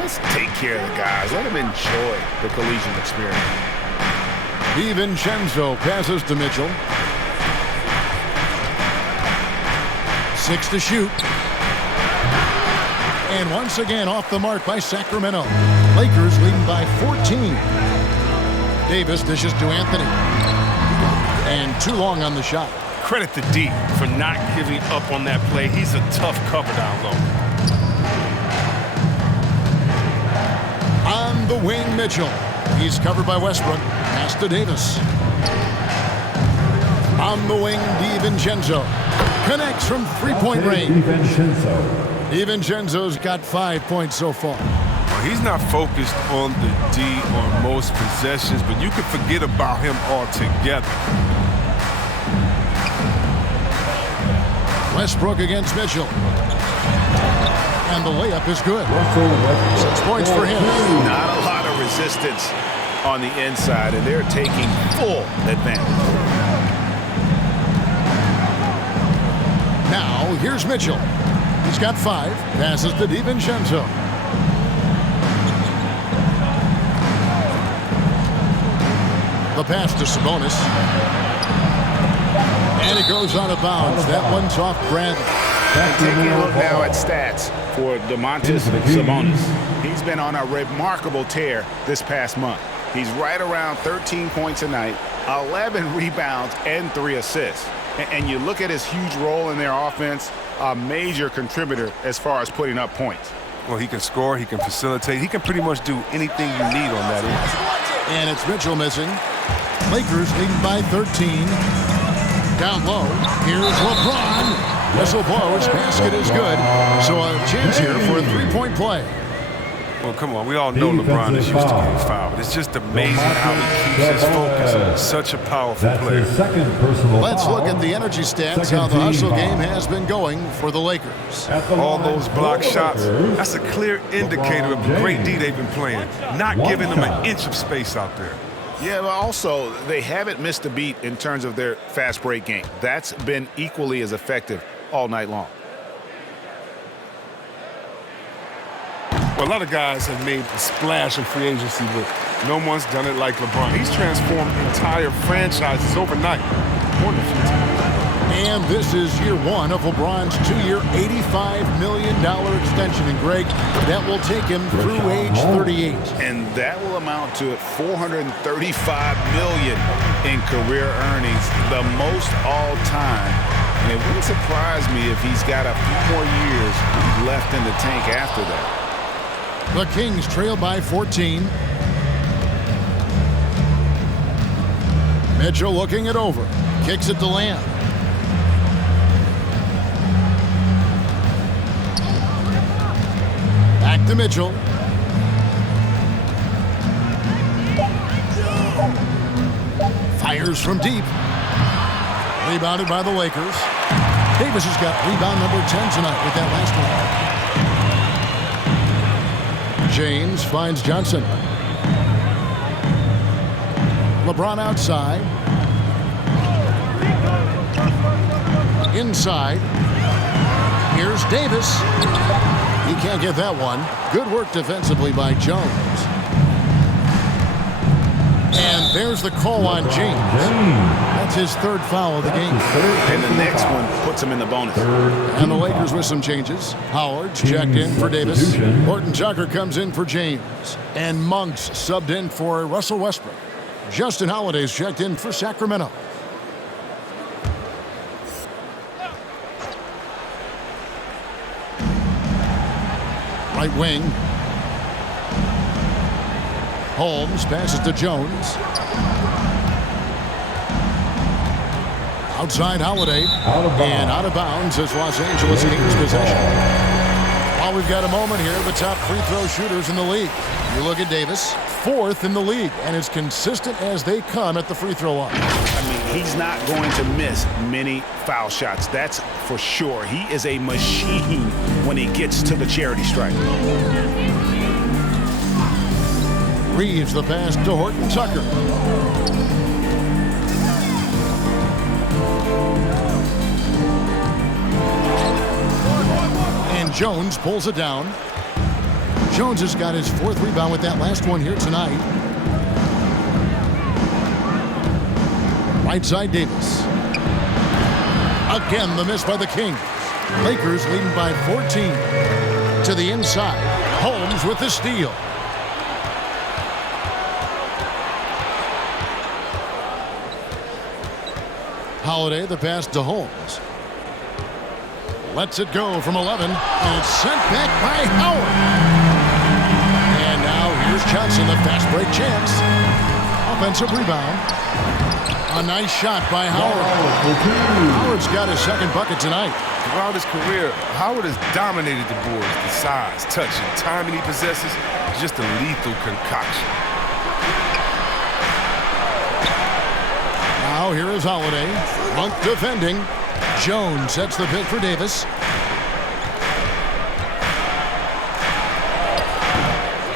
Let's take care of the guys. Let them enjoy the collegiate experience. DiVincenzo passes to Mitchell. 6 to shoot. And once again off the mark by Sacramento. Lakers leading by 14. Davis dishes to Anthony. And too long on the shot. Credit to D for not giving up on that play. He's a tough cover down low. On the wing, Mitchell. He's covered by Westbrook. Pass to Davis. On the wing, DiVincenzo. Connects from three-point range. DiVincenzo's got 5 points so far. Well, he's not focused on the D on most possessions, but you can forget about him altogether. Westbrook against Mitchell. And the layup is good. 6 points for him. Not a lot of resistance on the inside, and they're taking full advantage. Now, here's Mitchell. He's got 5. Passes to DiVincenzo. The pass to Sabonis. And it goes out of bounds. That one's off Bradley. Taking a look now at stats for Domantas Sabonis. He's been on a remarkable tear this past month. He's right around 13 points a night, 11 rebounds, and 3 assists. And you look at his huge role in their offense, a major contributor as far as putting up points. Well, he can score, he can facilitate, he can pretty much do anything you need on that end. And it's Mitchell missing. Lakers leading by 13. Down low, here's LeBron. Whistle blows, basket is good. So a chance here for a three-point play. Well, come on, we all know LeBron is used to getting fouled. It's just amazing how he keeps his focus on such a powerful player. Let's look at the energy stats, how the hustle game has been going for the Lakers. All those block shots, that's a clear indicator of the great D they've been playing, not giving them an inch of space out there. Yeah, but also, they haven't missed a beat in terms of their fast break game. That's been equally as effective all night long. Well, a lot of guys have made a splash in free agency, but no one's done it like LeBron. He's transformed entire franchises overnight, more than a few times. And this is year one of LeBron's 2-year, $85 million extension. And, Greg, that will take him through age 38. And that will amount to $435 million in career earnings, the most all time. And it wouldn't surprise me if he's got a few more years left in the tank after that. The Kings trail by 14. Mitchell looking it over. Kicks it to Lamb. Back to Mitchell. Fires from deep. Rebounded by the Lakers. Davis has got rebound number 10 tonight with that last one. James finds Johnson. LeBron outside. Inside. Here's Davis. He can't get that one. Good work defensively by Jones. And there's the call on James. That's his third foul of the game. And the next one puts him in the bonus. And the Lakers with some changes. Howard's checked in for Davis. Horton Tucker comes in for James. And Monks subbed in for Russell Westbrook. Justin Holiday's checked in for Sacramento. Right wing. Holmes passes to Jones. Outside Holiday. And out of bounds as Los Angeles Kings possession. Well, we've got a moment here. The top free throw shooters in the league. You look at Davis, 4th in the league, and as consistent as they come at the free throw line. I mean, he's not going to miss many foul shots. That's for sure. He is a machine when he gets to the charity stripe. Reeves the pass to Horton Tucker. And Jones pulls it down. Jones has got his 4th rebound with that last one here tonight. Right side Davis. Again, the miss by the Kings. Lakers leading by 14. To the inside. Holmes with the steal. Holiday, the pass to Holmes. Lets it go from 11, and it's sent back by Howard. And now here's Johnson, the fast break chance. Offensive rebound. A nice shot by Howard. Howard's got his 2nd bucket tonight. Throughout his career, Howard has dominated the boards. The size, touch, and timing he possesses is just a lethal concoction. Now here is Holiday. Monk defending. Jones sets the pick for Davis.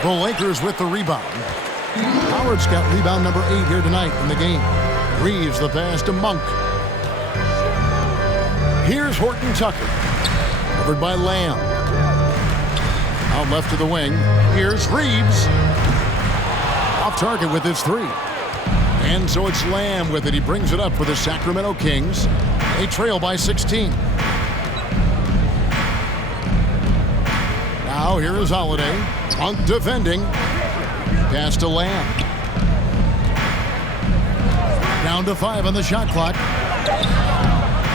The Lakers with the rebound. Howard's got rebound number 8 here tonight in the game. Reeves the pass to Monk. Here's Horton Tucker. Covered by Lamb. Out left to the wing. Here's Reeves. Off target with his 3. And so it's Lamb with it. He brings it up for the Sacramento Kings. They trail by 16. Now here is Holiday. Monk defending. Pass to Lamb. Down to 5 on the shot clock.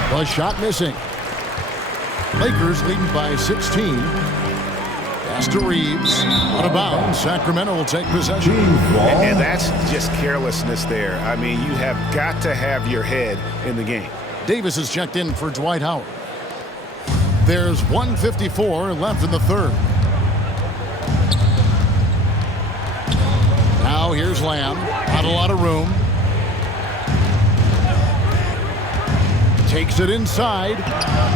The shot missing. Lakers leading by 16. Pass to Reeves. Out of bounds. Sacramento will take possession. And that's just carelessness there. I mean, you have got to have your head in the game. Davis is checked in for Dwight Howard. There's 1:54 left in the 3rd. Now here's Lamb. Not a lot of room. Takes it inside.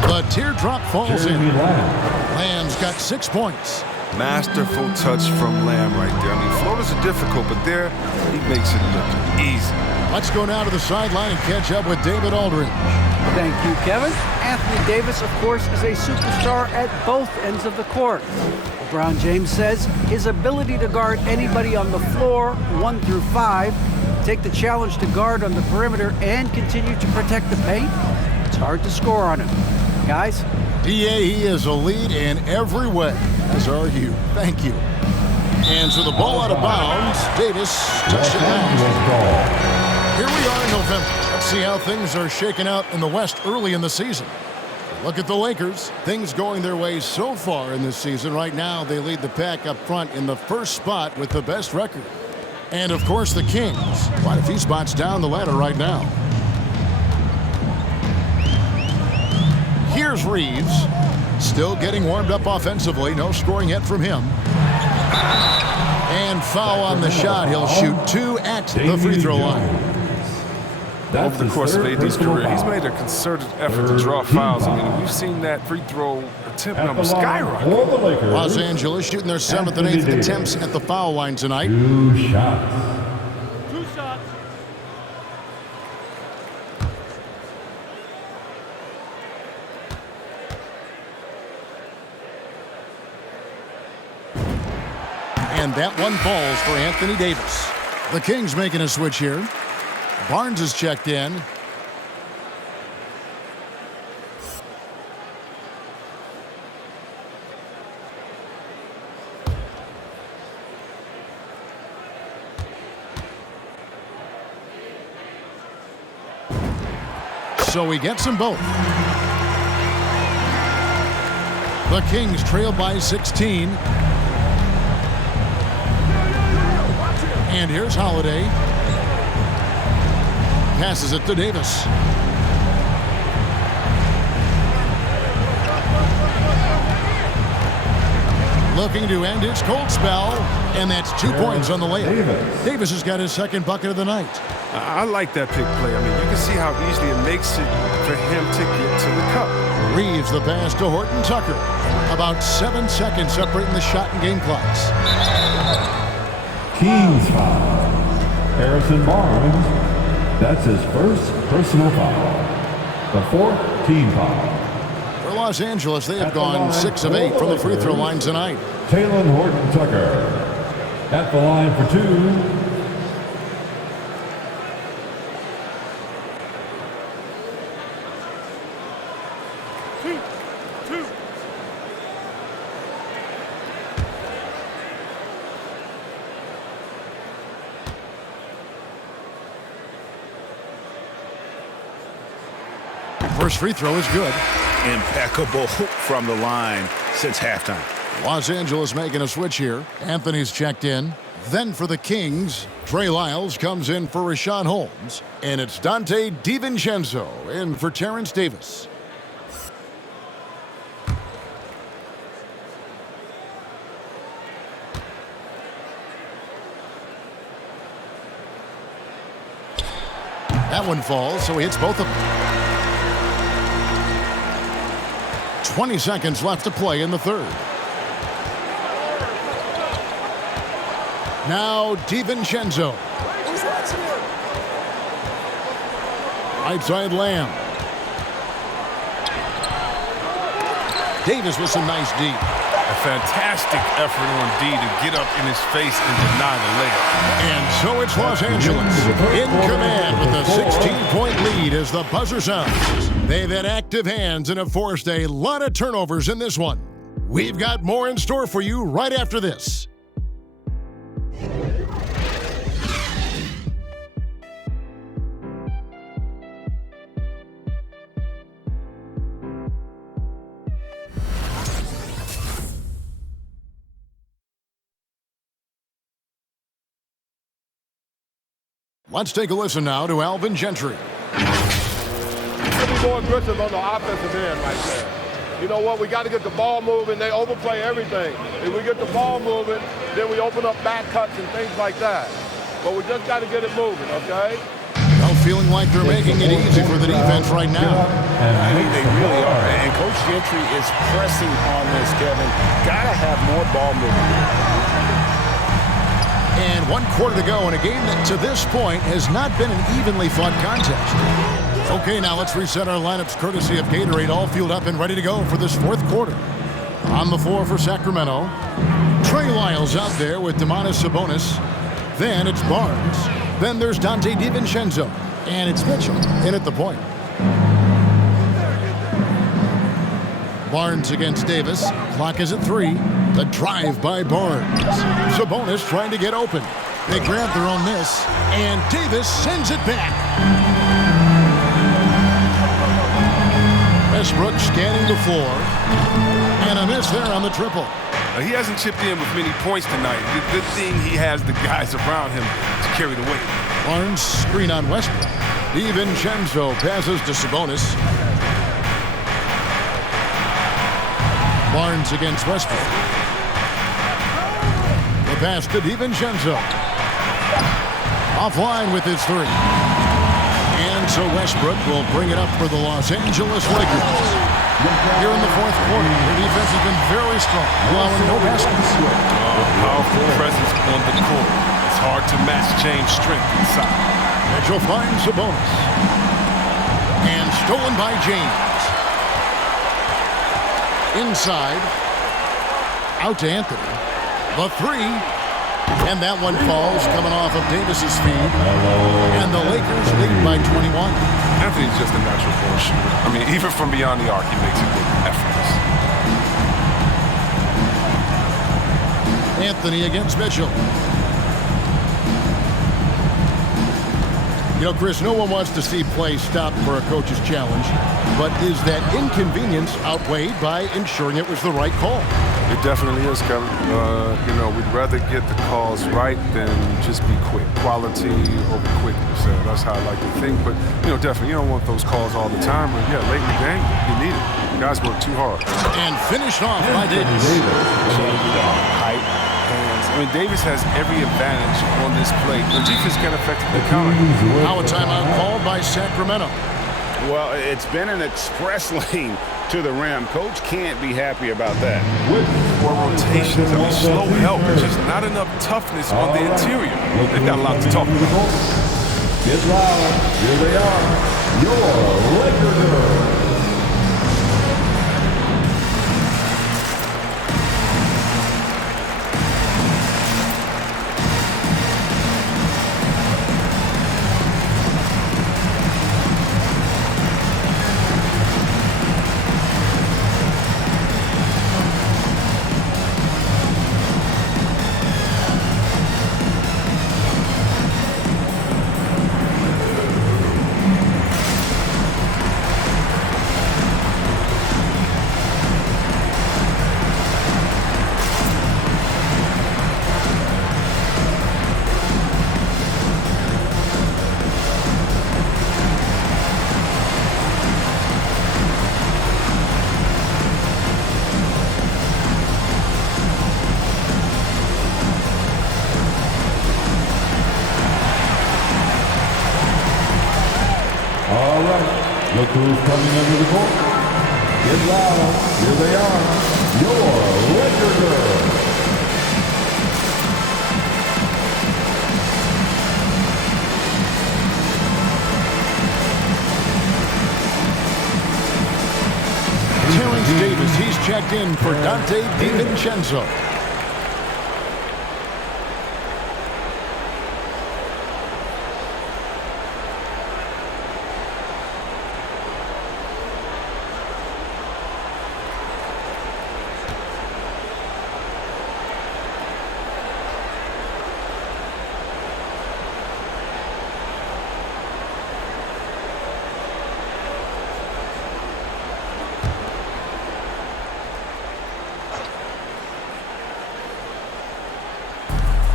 The teardrop falls in. Lamb's got 6 points. Masterful touch from Lamb right there. I mean, floaters are difficult, but there he makes it look easy. Let's go now to the sideline and catch up with David Aldridge. Thank you, Kevin. Anthony Davis, of course, is a superstar at both ends of the court. LeBron James says his ability to guard anybody on the floor, 1 through 5, take the challenge to guard on the perimeter, and continue to protect the paint, it's hard to score on him. Guys? He is a lead in every way, as are you. Thank you. And so the ball out of bounds. Davis touched it down. Here we are in November. Let's see how things are shaking out in the West early in the season. Look at the Lakers. Things going their way so far in this season. Right now, they lead the pack up front in the 1st spot with the best record. And, of course, the Kings. Quite a few spots down the ladder right now. Here's Reeves. Still getting warmed up offensively. No scoring yet from him. And foul on the shot. He'll shoot 2 at the free throw line. Over the course of AD's career, he's made a concerted effort to draw fouls. I mean, we've seen that free throw attempt number skyrocket. Los Angeles shooting their 7th and 8th attempts at the foul line tonight. 2 shots. And that one falls for Anthony Davis. The Kings making a switch here. Barnes is checked in. So he gets them both. The Kings trail by 16. And here's Holiday. Passes it to Davis. Looking to end his cold spell, and that's 2 points on the layup. Davis has got his second bucket of the night. I like that pick play. I mean, you can see how easily it makes it for him to get to the cup. Reeves the pass to Horton Tucker. About 7 seconds separating the shot and game clocks. Kings foul. Harrison Barnes. That's his first personal foul. The fourth team foul. For Los Angeles, they have gone 6 of 8 from the free throw line tonight. Taylor Horton Tucker at the line for 2. First free throw is good. Impeccable from the line since halftime. Los Angeles making a switch here. Anthony's checked in. Then for the Kings, Trey Lyles comes in for Rashawn Holmes. And it's Dante DiVincenzo in for Terrence Davis. That one falls, so he hits both of them. 20 seconds left to play in the third. Now DiVincenzo. Right side Lamb. Davis with some nice D. A fantastic effort on D to get up in his face and deny the layup. And so it's Los Angeles in command with a 16-point lead as the buzzer sounds. They've had active hands and have forced a lot of turnovers in this one. We've got more in store for you right after this. Let's take a listen now to Alvin Gentry. Be more aggressive on the offensive end right there. You know what? We got to get the ball moving. They overplay everything. If we get the ball moving, then we open up back cuts and things like that. But we just got to get it moving, okay? Well, feeling like they're making it easy for the defense right now. I think they really are. And Coach Gentry is pressing on this, Kevin. Got to have more ball movement. And 1 quarter to go in a game that to this point has not been an evenly fought contest. Okay, now let's reset our lineups courtesy of Gatorade, all fueled up and ready to go for this fourth quarter. On the floor for Sacramento, Trey Lyles out there with Domantas Sabonis. Then it's Barnes. Then there's Dante DiVincenzo. And it's Mitchell in at the point. Barnes against Davis. Clock is at 3. The drive by Barnes. Sabonis trying to get open. They grab their own miss. And Davis sends it back. Westbrook scanning the floor. And a miss there on the triple. He hasn't chipped in with many points tonight. The good thing he has the guys around him to carry the weight. Barnes screen on Westbrook. DiVincenzo passes to Sabonis. Barnes against Westbrook. The pass to DiVincenzo. Offline with his 3. And so Westbrook will bring it up for the Los Angeles Lakers. Here in the fourth quarter, their defense has been very strong, allowing no baskets. Powerful presence on the court. It's hard to match James' strength inside. Mitchell finds Sabonis. And stolen by James. Inside. Out to Anthony. The 3. And that one falls, coming off of Davis's feed. And the Lakers lead by 21. Anthony's just a natural ball shooter. I mean, even from beyond the arc, he makes it look effortless. Anthony against Mitchell. You know, Chris, no one wants to see play stopped for a coach's challenge, but is that inconvenience outweighed by ensuring it was the right call? It definitely is, Kevin. You know, we'd rather get the calls right than just be quick. Quality over quickness. That's how I like to think. But, you know, definitely, you don't want those calls all the time. But, yeah, late in the game, you need it. You guys work too hard. And finished off by Davis. Height, hands. I mean, Davis has every advantage on this play. The defense can effectively counter. Now a timeout called by Sacramento. Well, it's been an express lane to the rim. Coach can't be happy about that. More rotations. I mean, slow help. Just not enough toughness on the interior. They've got a lot to talk about. Get loud. Here they are. Your Laker girls. Look who's coming under the court. Get loud. Here they are. Your Laker girls. Terrence Davis, he's checked in for Dante DiVincenzo.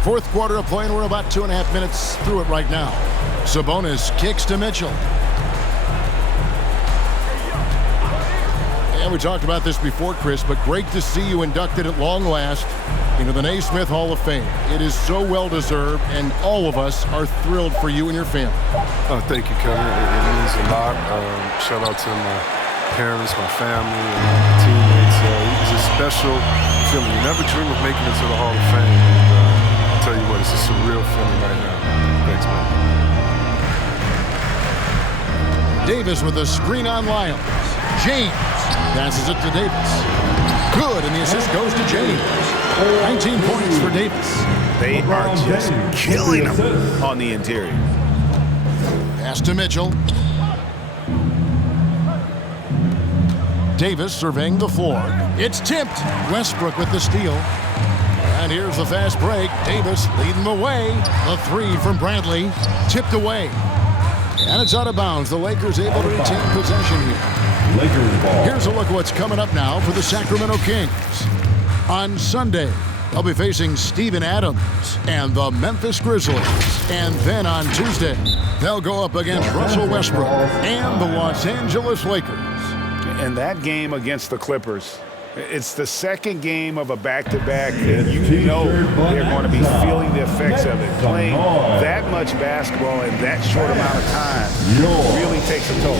Fourth quarter of play, and we're about 2.5 minutes through it right now. Sabonis kicks to Mitchell. And we talked about this before, Chris, but great to see you inducted at long last into the Naismith Hall of Fame. It is so well-deserved, and all of us are thrilled for you and your family. Oh, thank you, Kevin. It means a lot. Shout out to my parents, my family, and my teammates. It's a special feeling. You never dream of making it to the Hall of Fame. And, I'll tell you what, it's a surreal feeling right now. Thanks, man. Davis with a screen on Lyles. James passes it to Davis. Good, and the assist goes to James. 19 points for Davis. They are just killing him on the interior. Pass to Mitchell. Davis surveying the floor. It's tipped. Westbrook with the steal. And here's the fast break. Davis leading the way. The three from Bradley. Tipped away. And it's out of bounds. The Lakers able to retain possession here. Lakers ball. Here's a look at what's coming up now for the Sacramento Kings. On Sunday, they'll be facing Steven Adams and the Memphis Grizzlies. And then on Tuesday, they'll go up against Russell Westbrook and the Los Angeles Lakers. And that game against the Clippers, it's the second game of a back-to-back, and you know they're going to be feeling the effects of it. Playing that much basketball in that short amount of time really takes a toll.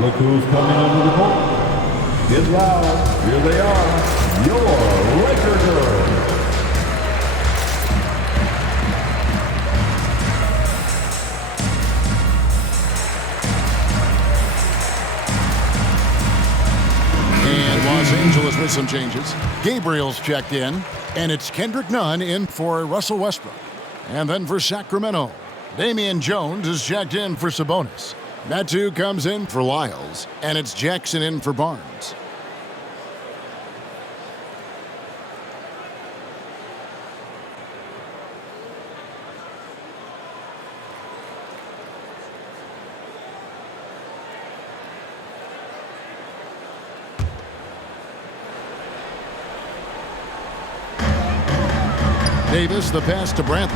Look who's coming under the court. Get loud. Here they are. Your Laker girls. And Los Angeles with some changes. Gabriel's checked in, and it's Kendrick Nunn in for Russell Westbrook. And then for Sacramento, Damian Jones is checked in for Sabonis. Metu comes in for Lyles, and it's Jackson in for Barnes. Davis, the pass to Brantley.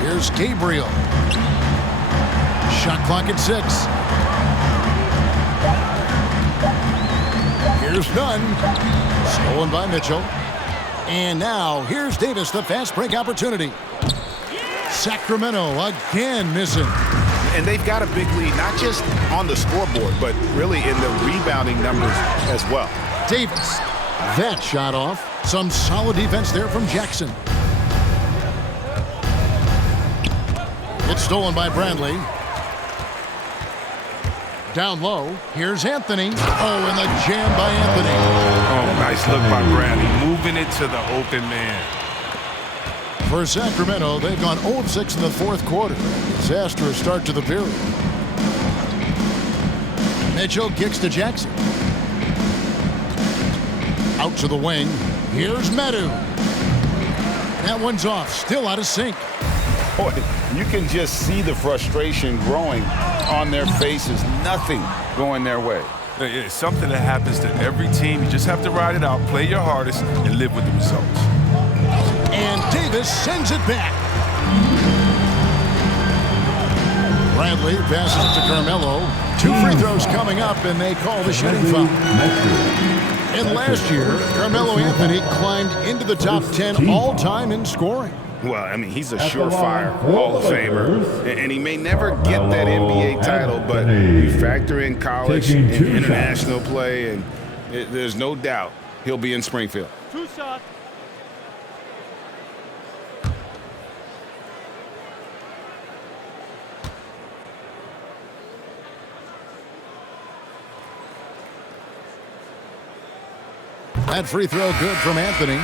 Here's Gabriel. Shot clock at 6. Here's Nunn. Stolen by Mitchell. And now, here's Davis, the fast break opportunity. Sacramento again missing. And they've got a big lead, not just on the scoreboard, but really in the rebounding numbers as well. Davis. That shot off. Some solid defense there from Jackson. It's stolen by Bradley. Down low. Here's Anthony. Oh, and the jam by Anthony. Oh, nice look by Bradley. Moving it to the open man. For Sacramento, they've gone 0 of 6 in the fourth quarter. Disastrous start to the period. Mitchell kicks to Jackson. Out to the wing. Here's Metu. That one's off. Still out of sync. Boy, you can just see the frustration growing on their faces. Nothing going their way. It's something that happens to every team. You just have to ride it out, play your hardest, and live with the results. And Davis sends it back. Bradley passes it to Carmelo. 2 free throws coming up, and they call the shooting foul. And last year, Carmelo Anthony climbed into the top 10 all-time in scoring. Well, I mean, he's a surefire Hall of Famer, and he may never get that NBA title, but you factor in college and international play, and there's no doubt he'll be in Springfield. 2 shots. That free throw good from Anthony.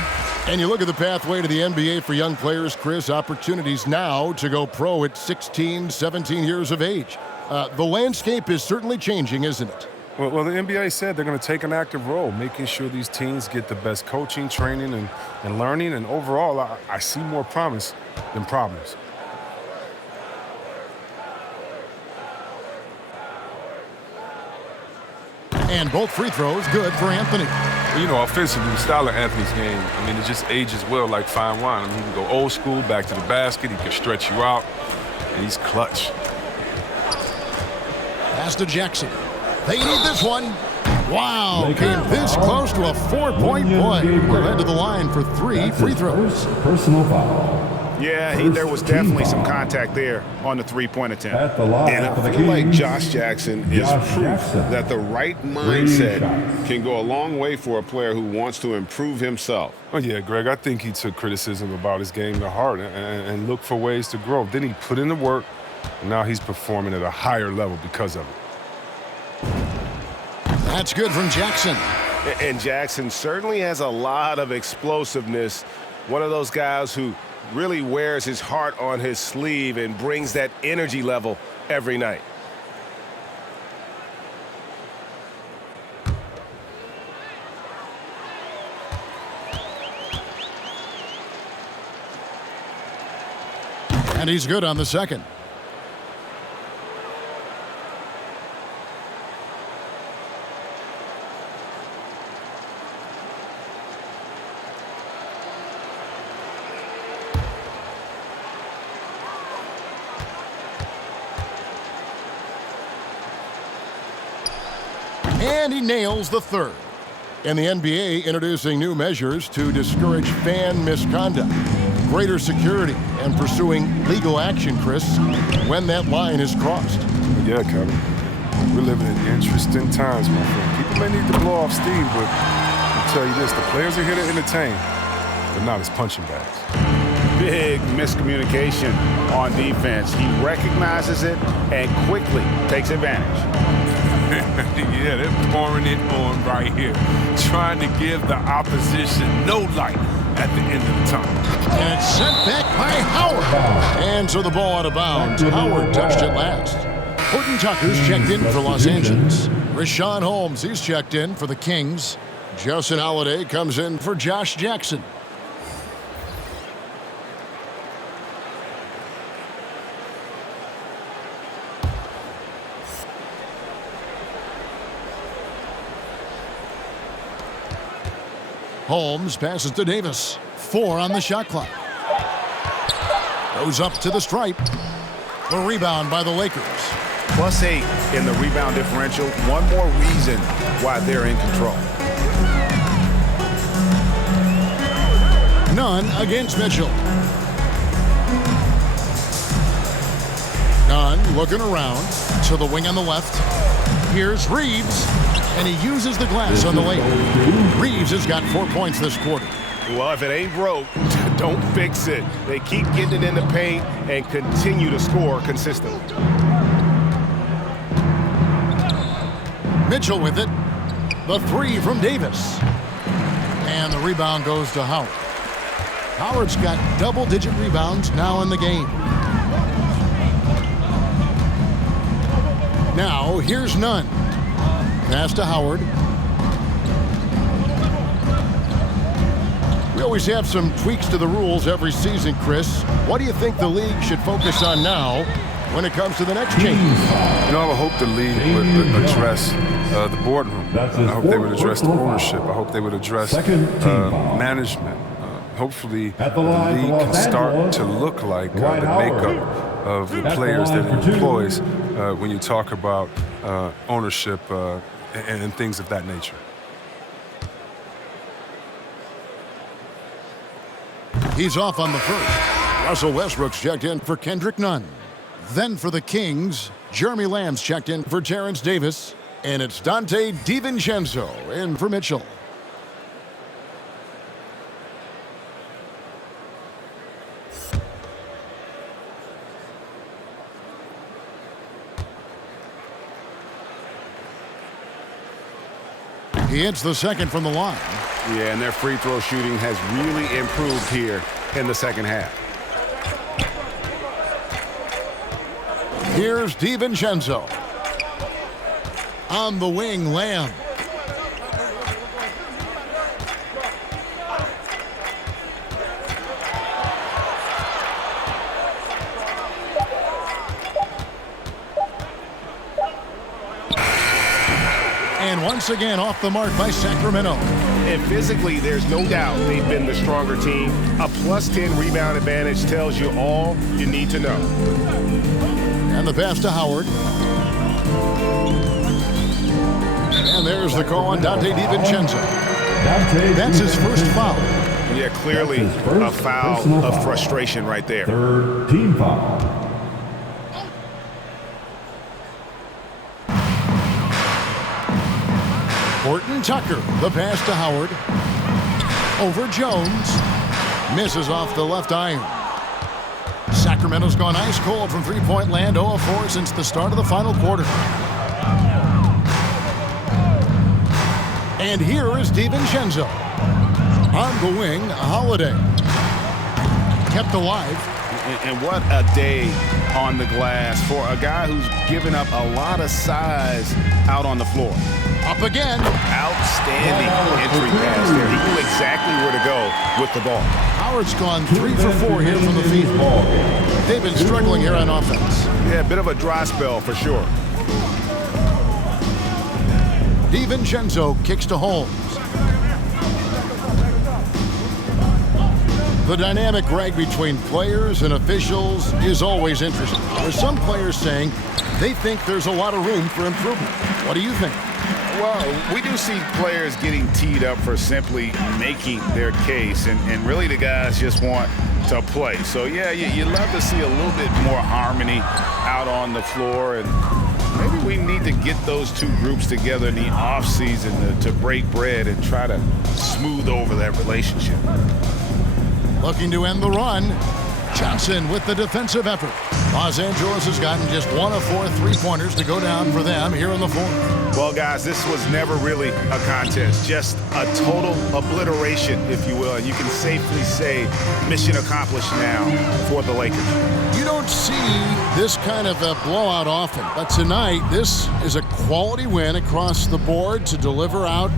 And you look at the pathway to the NBA for young players, Chris, opportunities now to go pro at 16, 17 years of age. The landscape is certainly changing, isn't it? Well, the NBA said they're going to take an active role, making sure these teams get the best coaching, training, and learning. And overall, I see more promise than problems. And both free throws good for Anthony. You know, offensively, the style of Anthony's game, I mean, it just ages well like fine wine. I mean, he can go old school, back to the basket. He can stretch you out, and he's clutch. Pass to Jackson. They need this one. Wow, came this close to a 4-point play. They'll head to the line for 3 free throws. Personal foul. Yeah, there was definitely some contact there on the three-point attempt. At the line and for I the feel like Kings, Josh Jackson is proof that the right mindset can go a long way for a player who wants to improve himself. Oh, yeah, Greg, I think he took criticism about his game to heart and looked for ways to grow. Then he put in the work, and now he's performing at a higher level because of it. That's good from Jackson. And Jackson certainly has a lot of explosiveness. One of those guys who really wears his heart on his sleeve and brings that energy level every night. And he's good on the second. And he nails the third. And the NBA introducing new measures to discourage fan misconduct, greater security, and pursuing legal action, Chris, when that line is crossed. Yeah, Kevin. We're living in interesting times, my friend. People may need to blow off steam, but I'll tell you this, the players are here to entertain, but not as punching bags. Big miscommunication on defense. He recognizes it and quickly takes advantage. Yeah, they're pouring it on right here, trying to give the opposition no light at the end of the tunnel. And it's sent back by Howard. And so the ball out of bounds. Howard touched it last. Horton Tucker's checked in for Los Angeles. Rashawn Holmes, he's checked in for the Kings. Justin Holiday comes in for Josh Jackson. Holmes passes to Davis. 4 on the shot clock. Goes up to the stripe. The rebound by the Lakers. +8 in the rebound differential. One more reason why they're in control. Nunn against Mitchell. Nunn looking around to the wing on the left. Here's Reeves, and he uses the glass on the lane. Reeves has got 4 points this quarter. Well, if it ain't broke, don't fix it. They keep getting it in the paint and continue to score consistently. Mitchell with it. The 3 from Davis. And the rebound goes to Howard. Howard's got double-digit rebounds now in the game. Now, here's Nunn. Pass to Howard. We always have some tweaks to the rules every season, Chris. What do you think the league should focus on now when it comes to the next change? You know, I would hope the league would address the boardroom. I hope they would address the ownership. I hope they would address management. Hopefully, the league can start to look like the makeup of the players that it employs when you talk about ownership and things of that nature. He's off on the first. Russell Westbrook's checked in for Kendrick Nunn. Then for the Kings, Jeremy Lamb's checked in for Terrence Davis. And it's Dante DiVincenzo in for Mitchell. He hits the second from the line. Yeah, and their free throw shooting has really improved here in the second half. Here's DiVincenzo. On the wing, Lamb. And once again off the mark by Sacramento. And physically, there's no doubt they've been the stronger team. A +10 rebound advantage tells you all you need to know. And the pass to Howard. And there's the call on Dante DiVincenzo. That's his first foul. Yeah, clearly a foul of frustration right there. Third team foul. Horton Tucker, the pass to Howard. Over Jones. Misses off the left iron. Sacramento's gone ice cold from three-point land, 0 of 4 since the start of the final quarter. And here is DiVincenzo. On the wing, Holiday. Kept alive. And what a day on the glass for a guy who's given up a lot of size out on the floor. Up again. Outstanding entry pass there. He knew exactly where to go with the ball. Howard's gone 3 for 4 here from the field. They've been struggling here on offense. Yeah, a bit of a dry spell for sure. DiVincenzo kicks to Holmes. The dynamic rag between players and officials is always interesting. There's some players saying they think there's a lot of room for improvement. What do you think? Well, we do see players getting teed up for simply making their case, and really the guys just want to play. So, yeah, you love to see a little bit more harmony out on the floor. And maybe we need to get those two groups together in the offseason to break bread and try to smooth over that relationship. Looking to end the run. Johnson with the defensive effort. Los Angeles has gotten just 1 of 4 three-pointers to go down for them here in the fourth. Well, guys, this was never really a contest, just a total obliteration, if you will. And you can safely say mission accomplished now for the Lakers. You don't see this kind of a blowout often, but tonight this is a quality win across the board to deliver out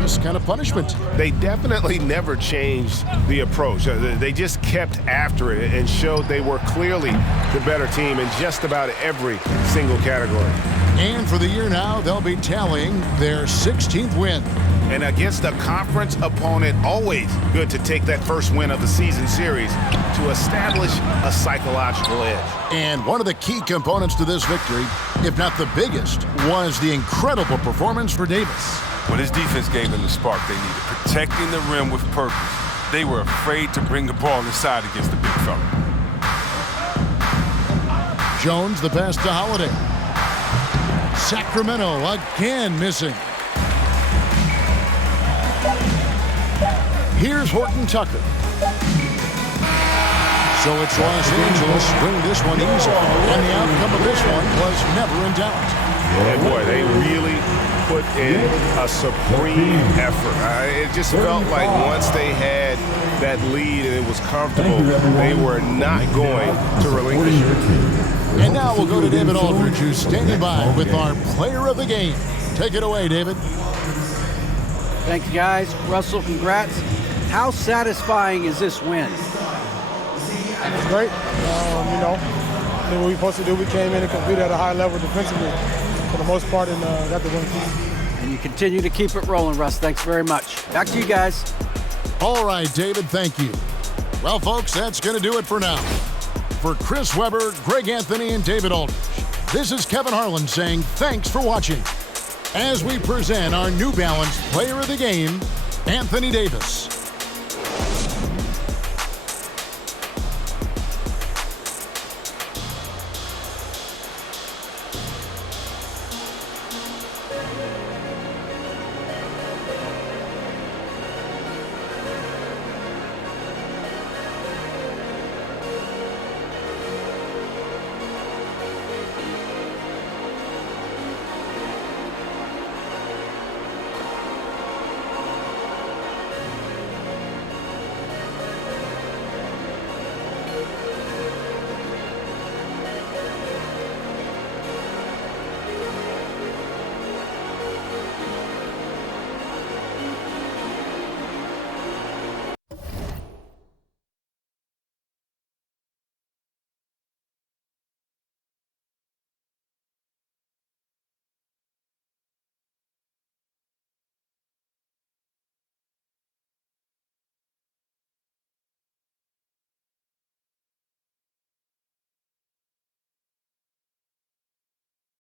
this kind of punishment. They definitely never changed the approach. They just kept after it and showed they were clearly the better team in just about every single category. And for the year now, they'll be tallying their 16th win. And against a conference opponent, always good to take that first win of the season series to establish a psychological edge. And one of the key components to this victory, if not the biggest, was the incredible performance for Davis. Well, his defense gave them the spark they needed, protecting the rim with purpose. They were afraid to bring the ball inside against the big fella. Jones, the pass to Holiday. Sacramento again missing. Here's Horton Tucker. So it's Los Angeles bring this one easy. And the outcome of this one was never in doubt. And boy, they really put in a supreme effort. It just felt like once they had that lead and it was comfortable, they were not going to relinquish it. And now we'll go to David Aldridge, who's standing by with our player of the game. Take it away, David. Thank you, guys. Russell, congrats. How satisfying is this win? It's great. Did what we were supposed to do. We came in and competed at a high level defensively for the most part and got the win. And you continue to keep it rolling, Russ. Thanks very much. Back to you guys. All right, David, thank you. Well, folks, that's going to do it for now. For Chris Webber, Greg Anthony, and David Aldridge, this is Kevin Harlan saying thanks for watching as we present our New Balance Player of the Game, Anthony Davis.